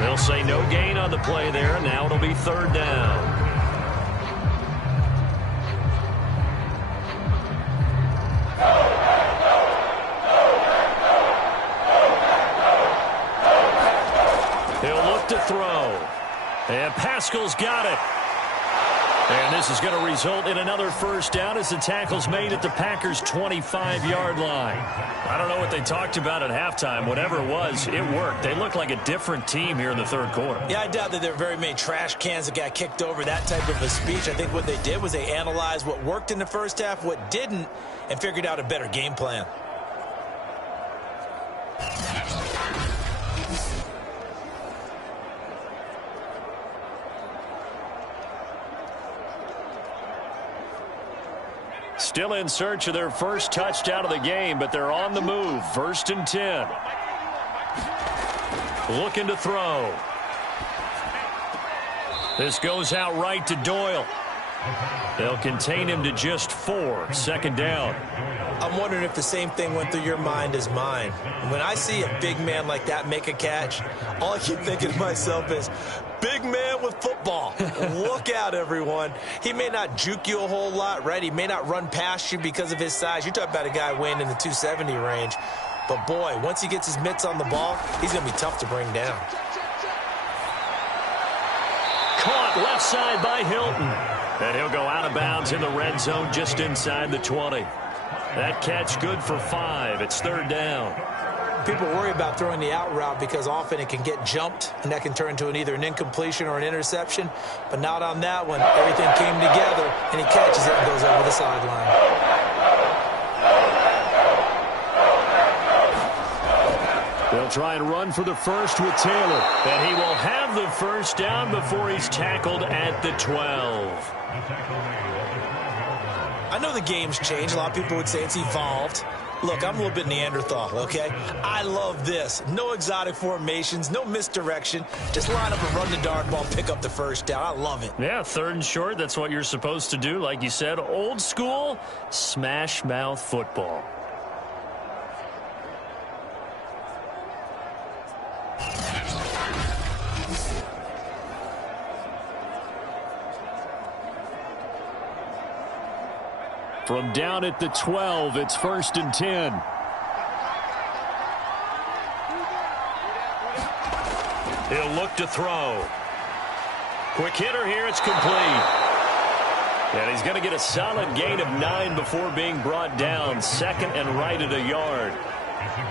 They'll say no gain on the play there, and now it'll be 3rd down. He'll look to throw. And Pascal's got it. And this is going to result in another first down as the tackle's made at the Packers' 25-yard line. I don't know what they talked about at halftime. Whatever it was, it worked. They look like a different team here in the third quarter. Yeah, I doubt that there were very many trash cans that got kicked over, that type of a speech. I think what they did was they analyzed what worked in the first half, what didn't, and figured out a better game plan. Still in search of their first touchdown of the game, but they're on the move. 1st and 10. Looking to throw. This goes out right to Doyle. They'll contain him to just 4. 2nd down. I'm wondering if the same thing went through your mind as mine. When I see a big man like that make a catch, all I keep thinking to myself is, big man with football. Look out, everyone. He may not juke you a whole lot, right? He may not run past you because of his size. You're talking about a guy weighing in the 270 range. But, boy, once he gets his mitts on the ball, he's going to be tough to bring down. Caught left side by Hilton. And he'll go out of bounds in the red zone just inside the 20. That catch good for 5. It's 3rd down. People worry about throwing the out route because often it can get jumped, and that can turn into either an incompletion or an interception. But not on that one. Everything came together, and he catches it and goes over the sideline. They'll try and run for the first with Taylor. And he will have the first down before he's tackled at the 12. I know the game's changed. A lot of people would say it's evolved. Look, I'm a little bit Neanderthal, okay? I love this. No exotic formations, no misdirection. Just line up and run the dart ball, pick up the first down. I love it. Yeah, 3rd and short. That's what you're supposed to do. Like you said, old school, smash mouth football. From down at the 12, it's 1st and 10. He'll look to throw. Quick hitter here, it's complete. And he's going to get a solid gain of 9 before being brought down. Second and right at a yard.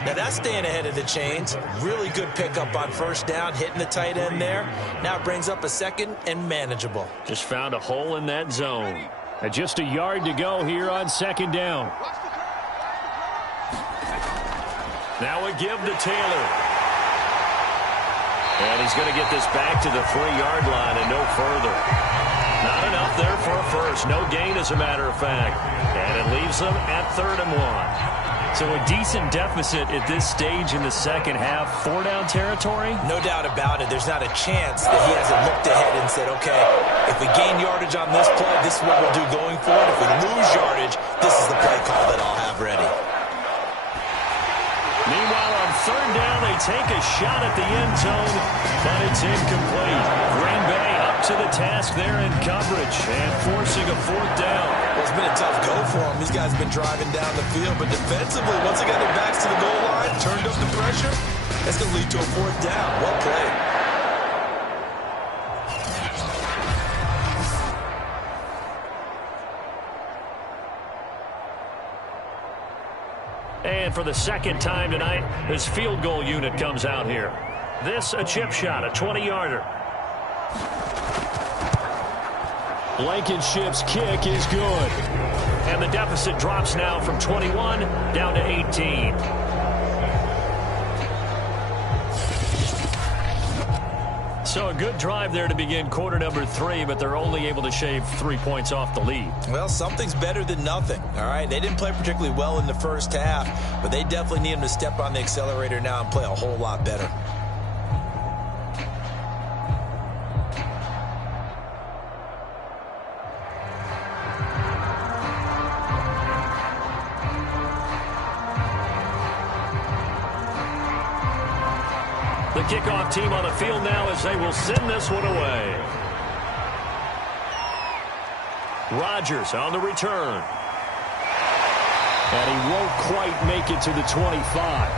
Now that's staying ahead of the chains. Really good pickup on first down, hitting the tight end there. Now it brings up a second and manageable. Just found a hole in that zone. And just a yard to go here on 2nd down. Now a give to Taylor. And he's going to get this back to the 3-yard line and no further. Not enough there for a first. No gain, as a matter of fact. And it leaves them at 3rd and 1. So a decent deficit at this stage in the second half. 4-down territory? No doubt about it. There's not a chance that he hasn't looked ahead and said, okay, if we gain yardage on this play, this is what we'll do going forward. If we lose yardage, this is the play call that I'll have ready. Meanwhile, on 3rd down, they take a shot at the end zone, but it's incomplete. Green Bay up to the task there in coverage and forcing a 4th down. Well, it's been a tough go for him. These guys have been driving down the field, but defensively, once they got their backs to the goal line, turned up the pressure, that's going to lead to a 4th down. Well played. And for the second time tonight, this field goal unit comes out here. This a chip shot, a 20-yarder. Blankenship's kick is good. And the deficit drops now from 21 down to 18. So a good drive there to begin quarter number 3, but they're only able to shave 3 points off the lead. Well, something's better than nothing, all right? They didn't play particularly well in the first half, but they definitely need him to step on the accelerator now and play a whole lot better. The kickoff team on the field now as they will send this one away. Rodgers on the return. And he won't quite make it to the 25.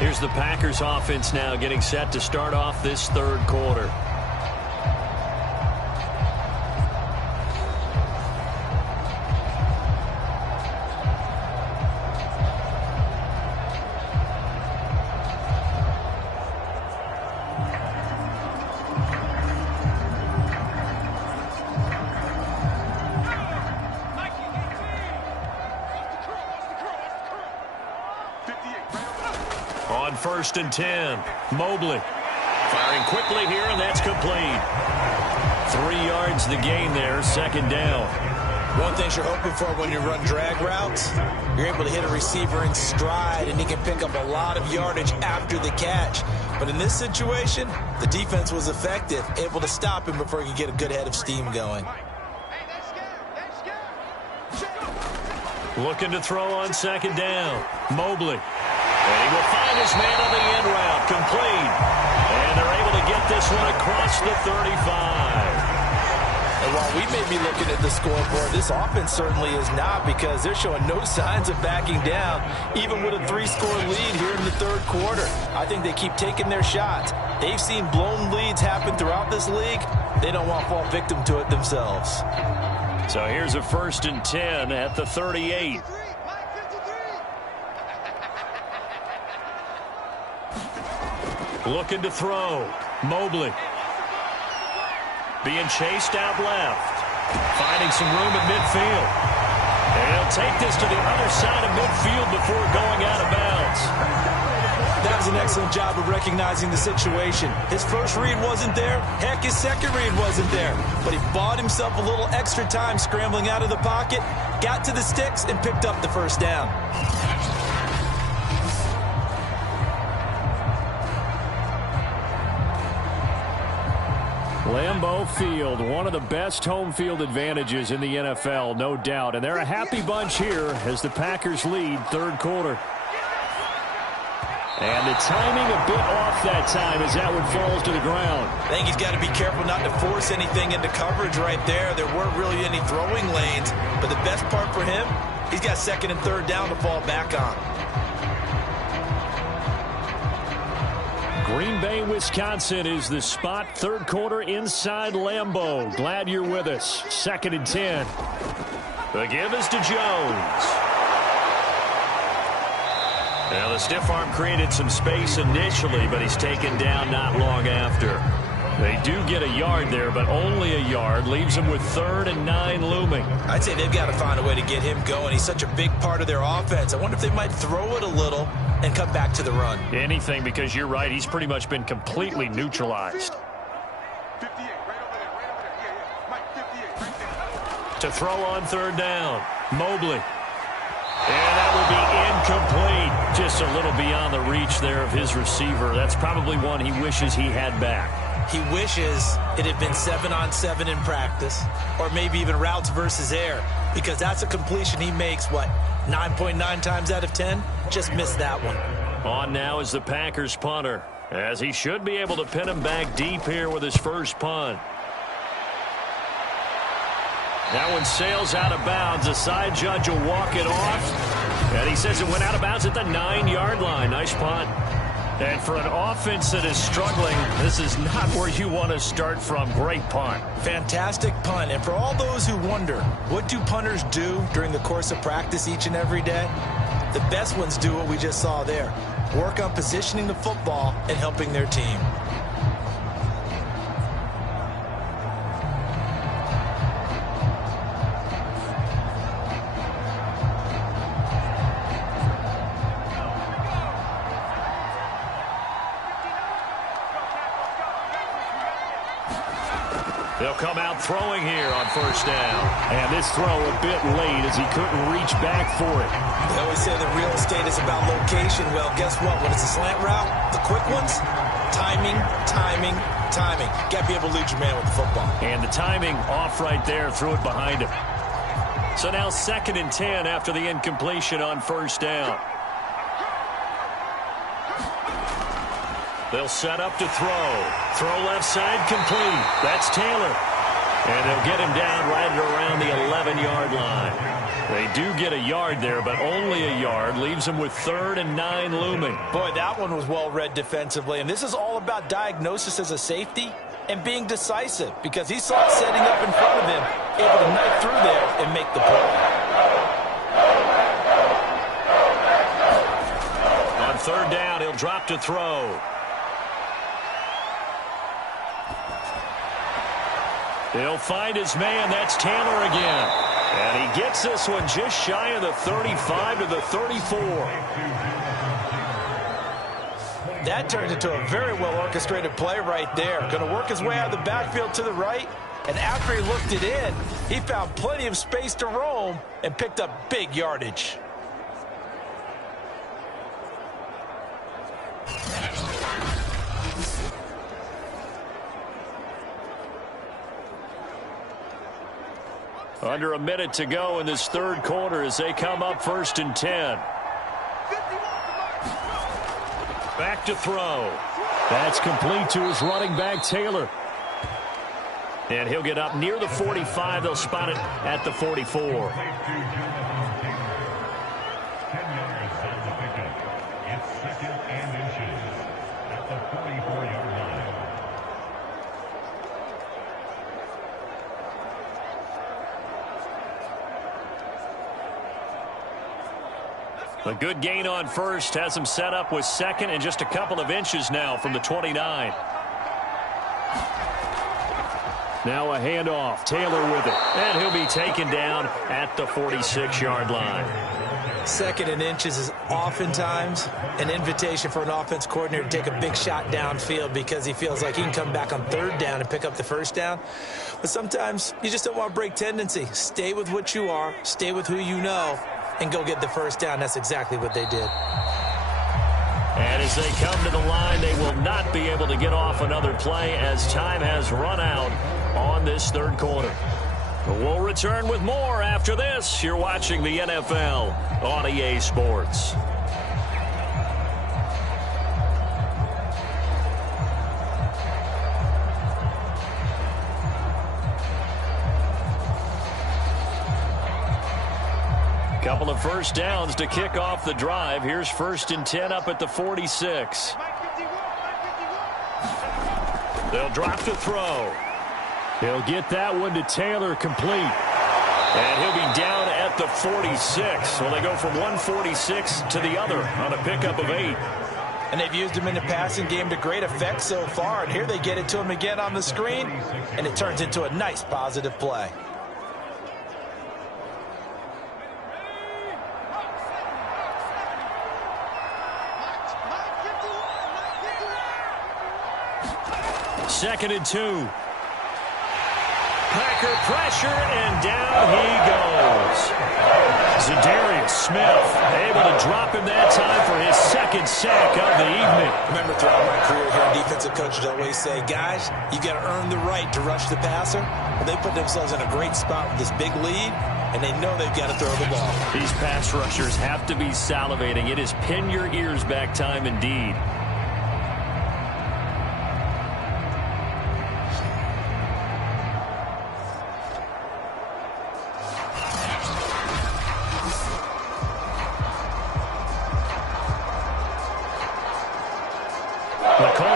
Here's the Packers offense now getting set to start off this 3rd quarter. On 1st and 10, Mobley firing quickly here, and that's complete. 3 yards the gain there, 2nd down. One thing you're hoping for when you run drag routes, you're able to hit a receiver in stride, and he can pick up a lot of yardage after the catch. But in this situation, the defense was effective, able to stop him before he could get a good head of steam going. Looking to throw on 2nd down, Mobley. And he will find his man on the end route, complete. And they're able to get this one across the 35. And while we may be looking at the scoreboard, this offense certainly is not, because they're showing no signs of backing down, even with a 3-score lead here in the 3rd quarter. I think they keep taking their shots. They've seen blown leads happen throughout this league. They don't want to fall victim to it themselves. So here's a 1st and 10 at the 38. Looking to throw. Mobley. Being chased out left. Finding some room at midfield. And he'll take this to the other side of midfield before going out of bounds. That was an excellent job of recognizing the situation. His first read wasn't there. Heck, his second read wasn't there. But he bought himself a little extra time scrambling out of the pocket, got to the sticks, and picked up the 1st down. Lambeau Field, one of the best home field advantages in the NFL, no doubt. And they're a happy bunch here as the Packers lead 3rd quarter. And the timing a bit off that time as that one falls to the ground. I think he's got to be careful not to force anything into coverage right there. There weren't really any throwing lanes, but the best part for him, he's got second and third down to fall back on. Green Bay, Wisconsin is the spot. Third quarter inside Lambeau. Glad you're with us. 2nd and 10. The give is to Jones. Now, the stiff arm created some space initially, but he's taken down not long after. They do get a yard there, but only a yard. Leaves him with 3rd and 9 looming. I'd say they've got to find a way to get him going. He's such a big part of their offense. I wonder if they might throw it a little and come back to the run. Anything, because you're right. He's pretty much been completely neutralized. To throw on 3rd down. Mobley. And that will be incomplete. Just a little beyond the reach there of his receiver. That's probably one he wishes he had back. He wishes it had been 7-on-7 in practice, or maybe even routes versus air, because that's a completion he makes, 9.9 times out of 10? Just missed that one. On now is the Packers punter, as he should be able to pin him back deep here with his first punt. That one sails out of bounds. The side judge will walk it off. And he says it went out of bounds at the 9-yard line. Nice punt. And for an offense that is struggling, this is not where you want to start from. Great punt. Fantastic punt. And for all those who wonder, what do punters do during the course of practice each and every day? The best ones do what we just saw there. Work on positioning the football and helping their team. They'll come out throwing here on 1st down. And this throw a bit late as he couldn't reach back for it. They always say that real estate is about location. Well, guess what? When it's a slant route, the quick ones, timing, timing, timing. Got to be able to lead your man with the football. And the timing off right there, threw it behind him. So now 2nd and 10 after the incompletion on 1st down. They'll set up to throw. Throw left side complete. That's Taylor. And they'll get him down right around the 11-yard line. They do get a yard there, but only a yard. Leaves him with 3rd and 9 looming. Boy, that one was well read defensively. And this is all about diagnosis as a safety and being decisive, because he saw it setting up in front of him, able to knife through there and make the play. On 3rd down, he'll drop to throw. He'll find his man. That's Taylor again. And he gets this one just shy of the 35 to the 34. That turned into a very well-orchestrated play right there. Going to work his way out of the backfield to the right. And after he looked it in, he found plenty of space to roam and picked up big yardage. Under a minute to go in this 3rd quarter as they come up 1st and 10. Back to throw. That's complete to his running back, Taylor. And he'll get up near the 45. They'll spot it at the 44. A good gain on 1st has him set up with 2nd and just a couple of inches now from the 29. Now a handoff. Taylor with it. And he'll be taken down at the 46-yard line. 2nd and inches is oftentimes an invitation for an offense coordinator to take a big shot downfield because he feels like he can come back on 3rd down and pick up the 1st down. But sometimes you just don't want to break tendency. Stay with what you are. Stay with who you know. And go get the 1st down. That's exactly what they did. And as they come to the line, they will not be able to get off another play as time has run out on this 3rd quarter. We'll return with more after this. You're watching the NFL on EA Sports. Couple of first downs to kick off the drive. Here's 1st and 10 up at the 46. They'll drop to throw. He'll get that one to Taylor complete. And he'll be down at the 46. So they go from 146 to the other on a pickup of 8. And they've used him in the passing game to great effect so far. And here they get it to him again on the screen. And it turns into a nice positive play. Second and 2. Packer pressure, and down he goes. Zadarius Smith able to drop him that time for his 2nd sack of the evening. Remember, throughout my career here, defensive coaches always say, guys, you got to earn the right to rush the passer. Well, they put themselves in a great spot with this big lead, and they know they've got to throw the ball. These pass rushers have to be salivating. It is pin your ears back time indeed.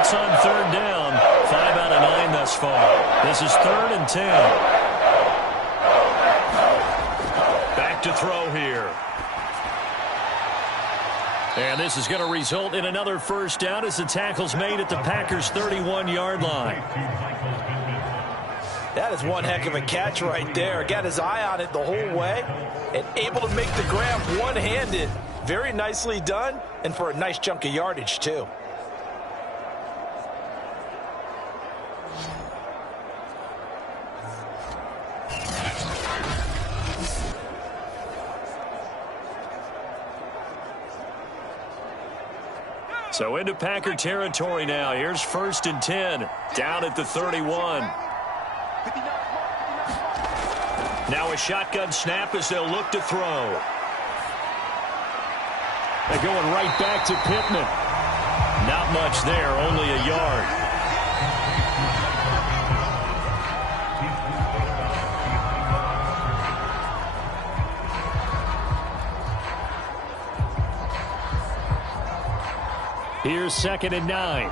On 3rd down, 5 out of 9 thus far. This is 3rd and 10. Back to throw here. And this is going to result in another first down as the tackle's made at the Packers' 31-yard line. That is one heck of a catch right there. Got his eye on it the whole way and able to make the grab one-handed. Very nicely done, and for a nice chunk of yardage, too. So into Packer territory now. Here's 1st and 10, down at the 31. Now a shotgun snap as they'll look to throw. They're going right back to Pittman. Not much there, only a yard. Here's 2nd and 9.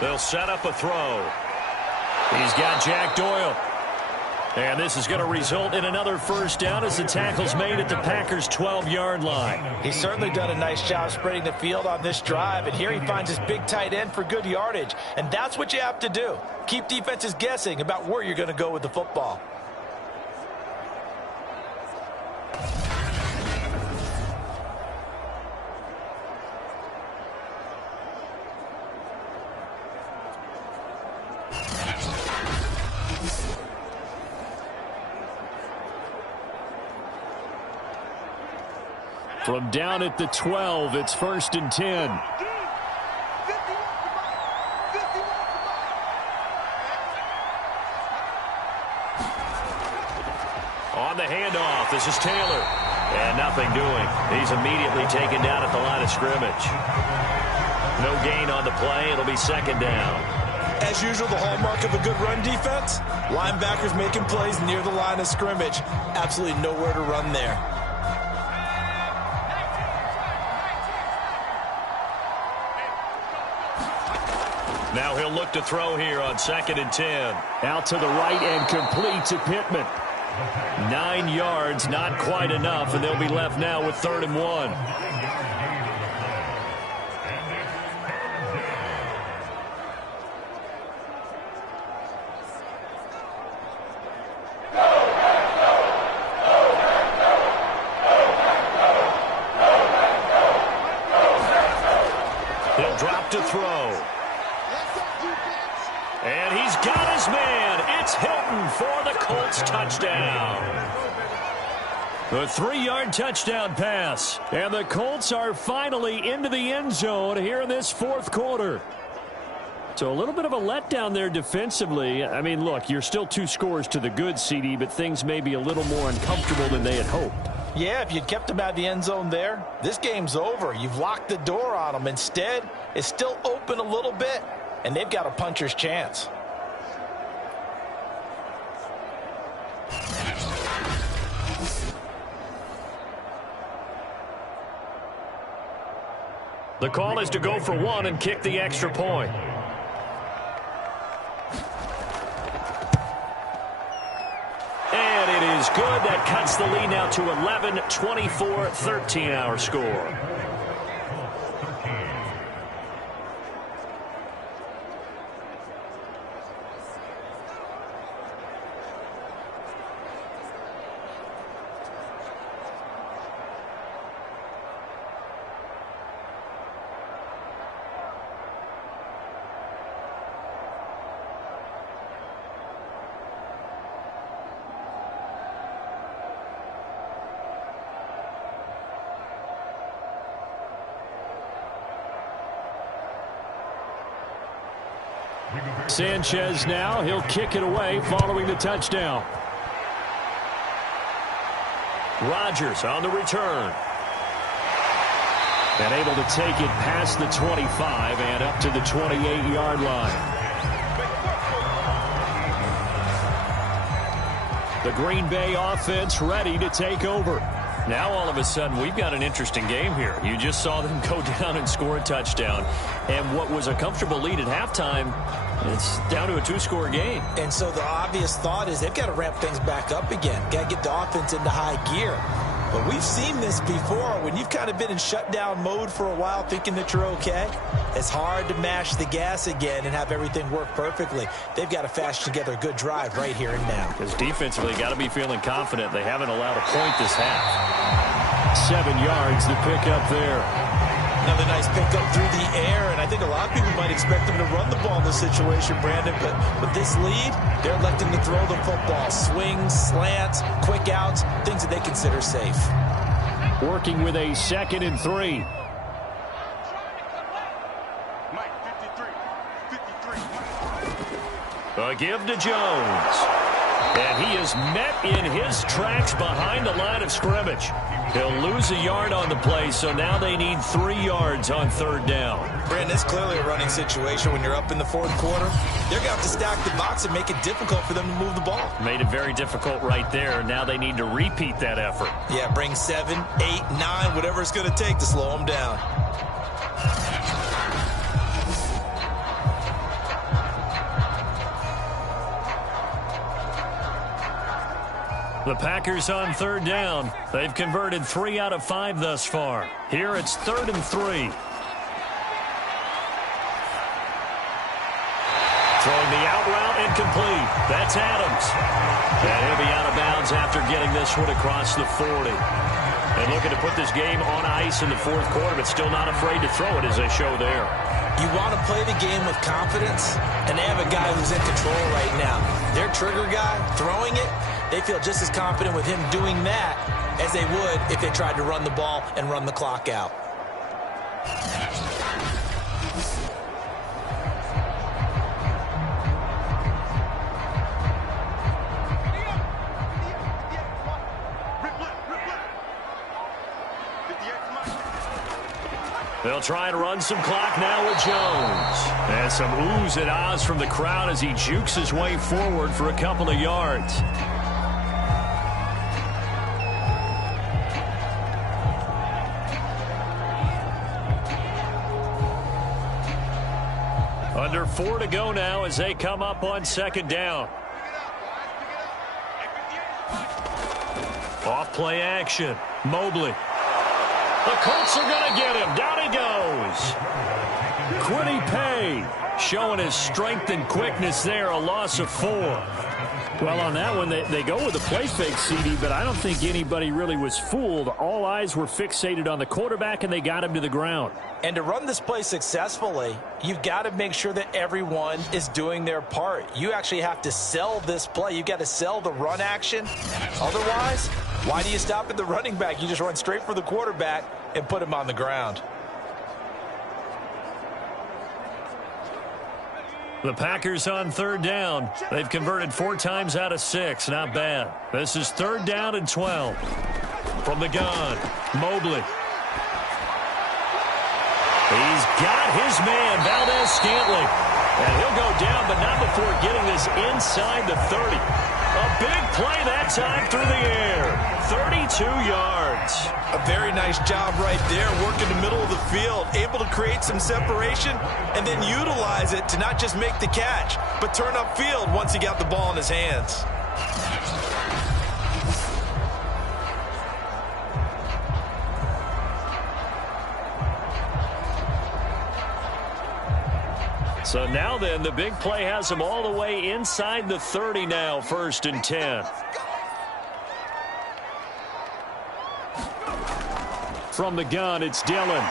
They'll set up a throw. He's got Jack Doyle. And this is going to result in another first down as the tackle's made at the Packers' 12-yard line. He's certainly done a nice job spreading the field on this drive, and here he finds his big tight end for good yardage. And that's what you have to do. Keep defenses guessing about where you're going to go with the football. From down at the 12, it's 1st and 10. On the handoff, this is Taylor. And nothing doing. He's immediately taken down at the line of scrimmage. No gain on the play. It'll be 2nd down. As usual, the hallmark of a good run defense, linebackers making plays near the line of scrimmage. Absolutely nowhere to run there. Now he'll look to throw here on 2nd and 10. Out to the right and complete to Pittman. 9 yards, not quite enough, and they'll be left now with 3rd and 1. He'll drop to throw. And he's got his man. It's Hilton for the Colts touchdown. A 3-yard touchdown pass. And the Colts are finally into the end zone here in this 4th quarter. So a little bit of a letdown there defensively. I mean, look, you're still 2 scores to the good, CD, but things may be a little more uncomfortable than they had hoped. Yeah, if you'd kept them out of the end zone there, this game's over. You've locked the door on them. Instead, it's still open a little bit, and they've got a puncher's chance. The call is to go for one and kick the extra point. And it is good. That cuts the lead now to 11, 24, 13 our score. Sanchez now, he'll kick it away following the touchdown. Rodgers on the return. And able to take it past the 25 and up to the 28-yard line. The Green Bay offense ready to take over. Now all of a sudden we've got an interesting game here. You just saw them go down and score a touchdown. And what was a comfortable lead at halftime, it's down to a two-score game. And so the obvious thought is they've got to ramp things back up again. Got to get the offense into high gear. But we've seen this before. When you've kind of been in shutdown mode for a while thinking that you're okay, it's hard to mash the gas again and have everything work perfectly. They've got to fashion together a good drive right here and now. Because defensively, got to be feeling confident. They haven't allowed a point this half. 7 yards to pick up there. Another nice pickup through the air, and I think a lot of people might expect them to run the ball in this situation, Brandon, but with this lead, they're electing to throw the football. Swings, slants, quick outs, things that they consider safe. Working with a 2nd and 3. A give to Jones. And he is met in his tracks behind the line of scrimmage. He'll lose a yard on the play, so now they need 3 yards on 3rd down. Brandon, it's clearly a running situation when you're up in the 4th quarter. They're going to have to stack the box and make it difficult for them to move the ball. Made it very difficult right there. Now they need to repeat that effort. Yeah, bring 7, 8, 9, whatever it's going to take to slow them down. The Packers on 3rd down. They've converted 3 out of 5 thus far. Here it's 3rd and 3. Throwing the out route incomplete. That's Adams. And he'll be out of bounds after getting this one across the 40. And looking to put this game on ice in the 4th quarter, but still not afraid to throw it as they show there. You want to play the game with confidence, and they have a guy who's in control right now. Their trigger guy, throwing it, they feel just as confident with him doing that as they would if they tried to run the ball and run the clock out. They'll try and run some clock now with Jones. And some oohs and ahs from the crowd as he jukes his way forward for a couple of yards. Under 4 to go now as they come up on 2nd down. Off play action. Mobley. The Colts are going to get him. Down he goes. Quiddy Pay showing his strength and quickness there. A loss of 4. Well, on that one, they go with a play fake, CD, but I don't think anybody really was fooled. All eyes were fixated on the quarterback, and they got him to the ground. And to run this play successfully, you've got to make sure that everyone is doing their part. You actually have to sell this play. You've got to sell the run action. Otherwise, why do you stop at the running back? You just run straight for the quarterback and put him on the ground. The Packers on 3rd down. They've converted 4 times out of 6. Not bad. This is 3rd down and 12. From the gun, Mobley. He's got his man, Valdez-Scantling. And he'll go down, but not before getting this inside the 30. A big play that time through the air. 32 yards. A very nice job right there, working the middle of the field, able to create some separation, and then utilize it to not just make the catch, but turn upfield once he got the ball in his hands. So now then, the big play has him all the way inside the 30 now, 1st and 10. From the gun, it's Dillon.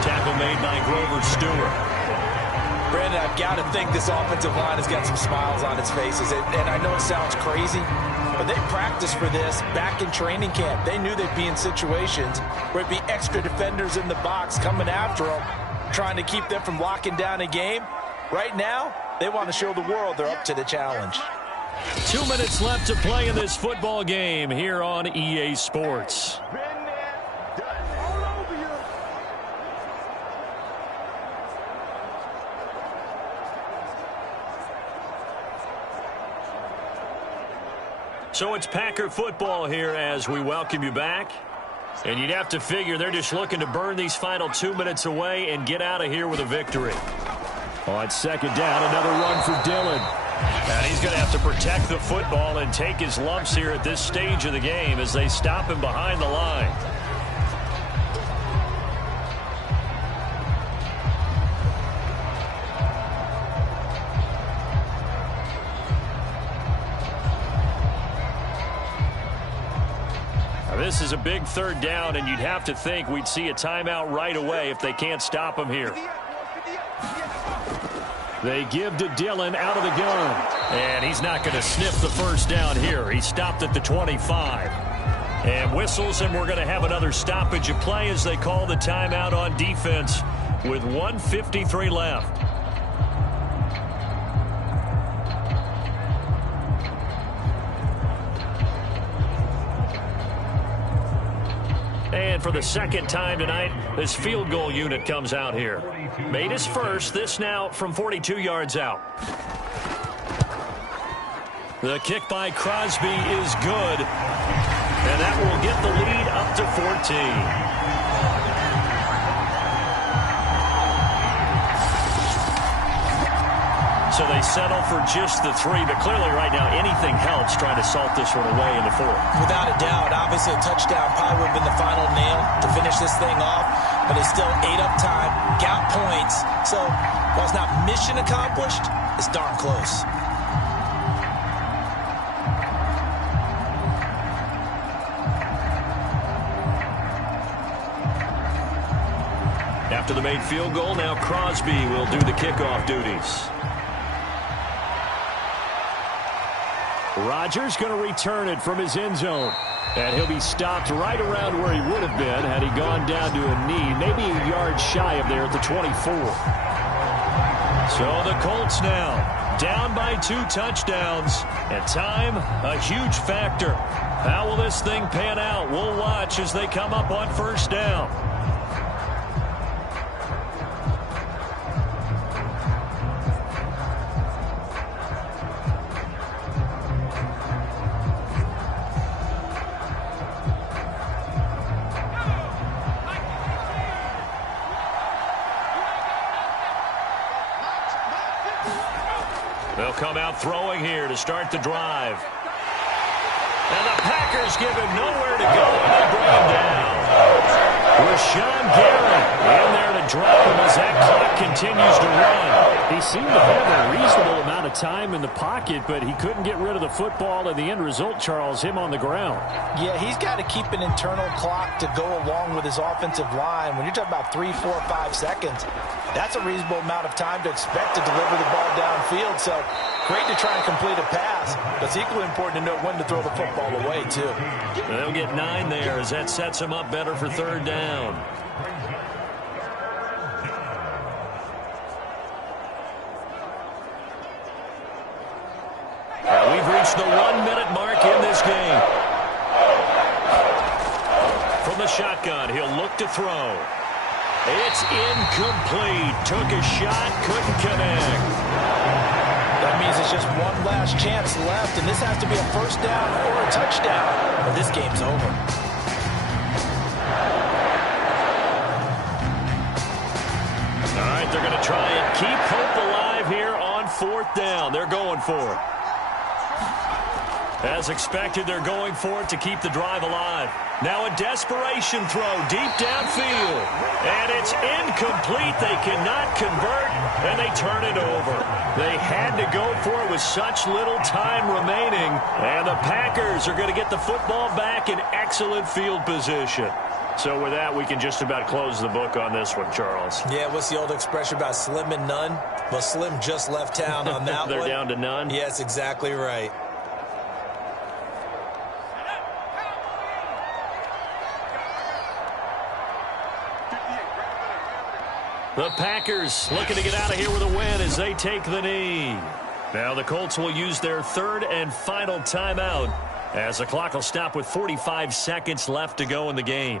Tackle made by Grover Stewart. Brandon, I've got to think this offensive line has got some smiles on its faces. And I know it sounds crazy, but they practiced for this back in training camp. They knew they'd be in situations where it'd be extra defenders in the box coming after them, trying to keep them from locking down a game. Right now, they want to show the world they're up to the challenge. 2 minutes left to play in this football game here on EA Sports. So it's Packer football here as we welcome you back. And you'd have to figure they're just looking to burn these final 2 minutes away and get out of here with a victory. On 2nd down, another run for Dillon. And he's going to have to protect the football and take his lumps here at this stage of the game as they stop him behind the line. This is a big 3rd down, and you'd have to think we'd see a timeout right away if they can't stop him here. They give to Dillon out of the gun. And he's not going to sniff the 1st down here. He stopped at the 25. And whistles, and we're going to have another stoppage of play as they call the timeout on defense with 1:53 left. And for the 2nd time tonight, this field goal unit comes out here. Made his first, this now from 42 yards out. The kick by Crosby is good, and that will get the lead up to 14. So they settle for just the 3, but clearly right now anything helps trying to salt this one away in the 4th. Without a doubt, obviously a touchdown probably would have been the final nail to finish this thing off, but they still ate up time, got points. So while it's not mission accomplished, it's darn close. After the made field goal, now Crosby will do the kickoff duties. Rodgers going to return it from his end zone. And he'll be stopped right around where he would have been had he gone down to a knee, maybe a yard shy of there at the 24. So the Colts now down by 2 touchdowns. And time, a huge factor. How will this thing pan out? We'll watch as they come up on 1st down. They'll come out throwing here to start the drive. And the Packers give him nowhere to go, and they bring him down. Rashawn Gary in there to drop him as that clock continues to run. He seemed to have a reasonable amount of time in the pocket, but he couldn't get rid of the football, and the end result, Charles, him on the ground. Yeah, he's got to keep an internal clock to go along with his offensive line. When you're talking about 3, 4, 5 seconds, that's a reasonable amount of time to expect to deliver the ball downfield. So great to try and complete a pass, but it's equally important to know when to throw the football away, too. They'll get 9 there as that sets them up better for 3rd down. We've reached the 1-minute mark in this game. From the shotgun, he'll look look to throw. It's incomplete. Took a shot, couldn't connect. That means it's just one last chance left, and this has to be a first down or a touchdown, or this game's over. All right, they're going to try and keep hope alive here on fourth down. They're going for it. As expected, they're going for it to keep the drive alive. Now a desperation throw deep downfield. And it's incomplete. They cannot convert, and they turn it over. They had to go for it with such little time remaining. And the Packers are going to get the football back in excellent field position. So with that, we can just about close the book on this one, Charles. Yeah, what's the old expression about slim and none? Well, Slim just left town on that They're one. down to none? Yes, exactly right. The Packers looking to get out of here with a win as they take the knee. Now the Colts will use their third and final timeout as the clock will stop with 45 seconds left to go in the game.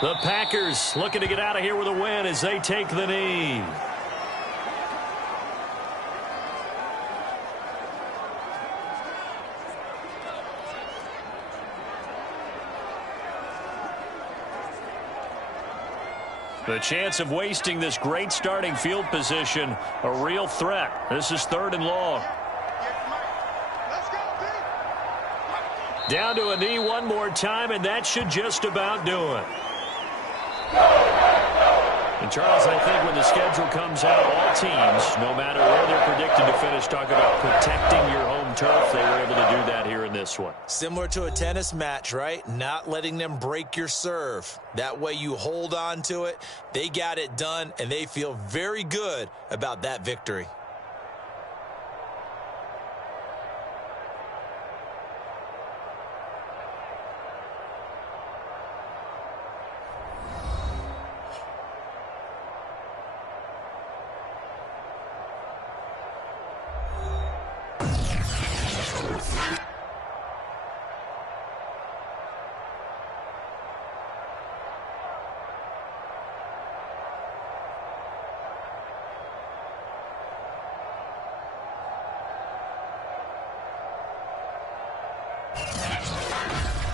The Packers looking to get out of here with a win as they take the knee. The chance of wasting this great starting field position, a real threat. This is third and long. Down to a knee one more time, and that should just about do it. And, Charles, I think when the schedule comes out, all teams, no matter where they're predicted to finish, talk about protecting your home turf. They were able to do that here in this one. Similar to a tennis match, right? Not letting them break your serve. That way you hold on to it. They got it done, and they feel very good about that victory.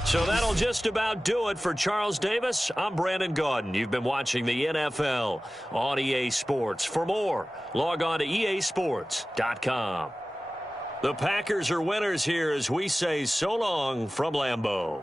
So that'll just about do it for Charles Davis. I'm Brandon Gaudin. You've been watching the NFL on EA Sports. For more, log on to easports.com. The Packers are winners here as we say so long from Lambeau.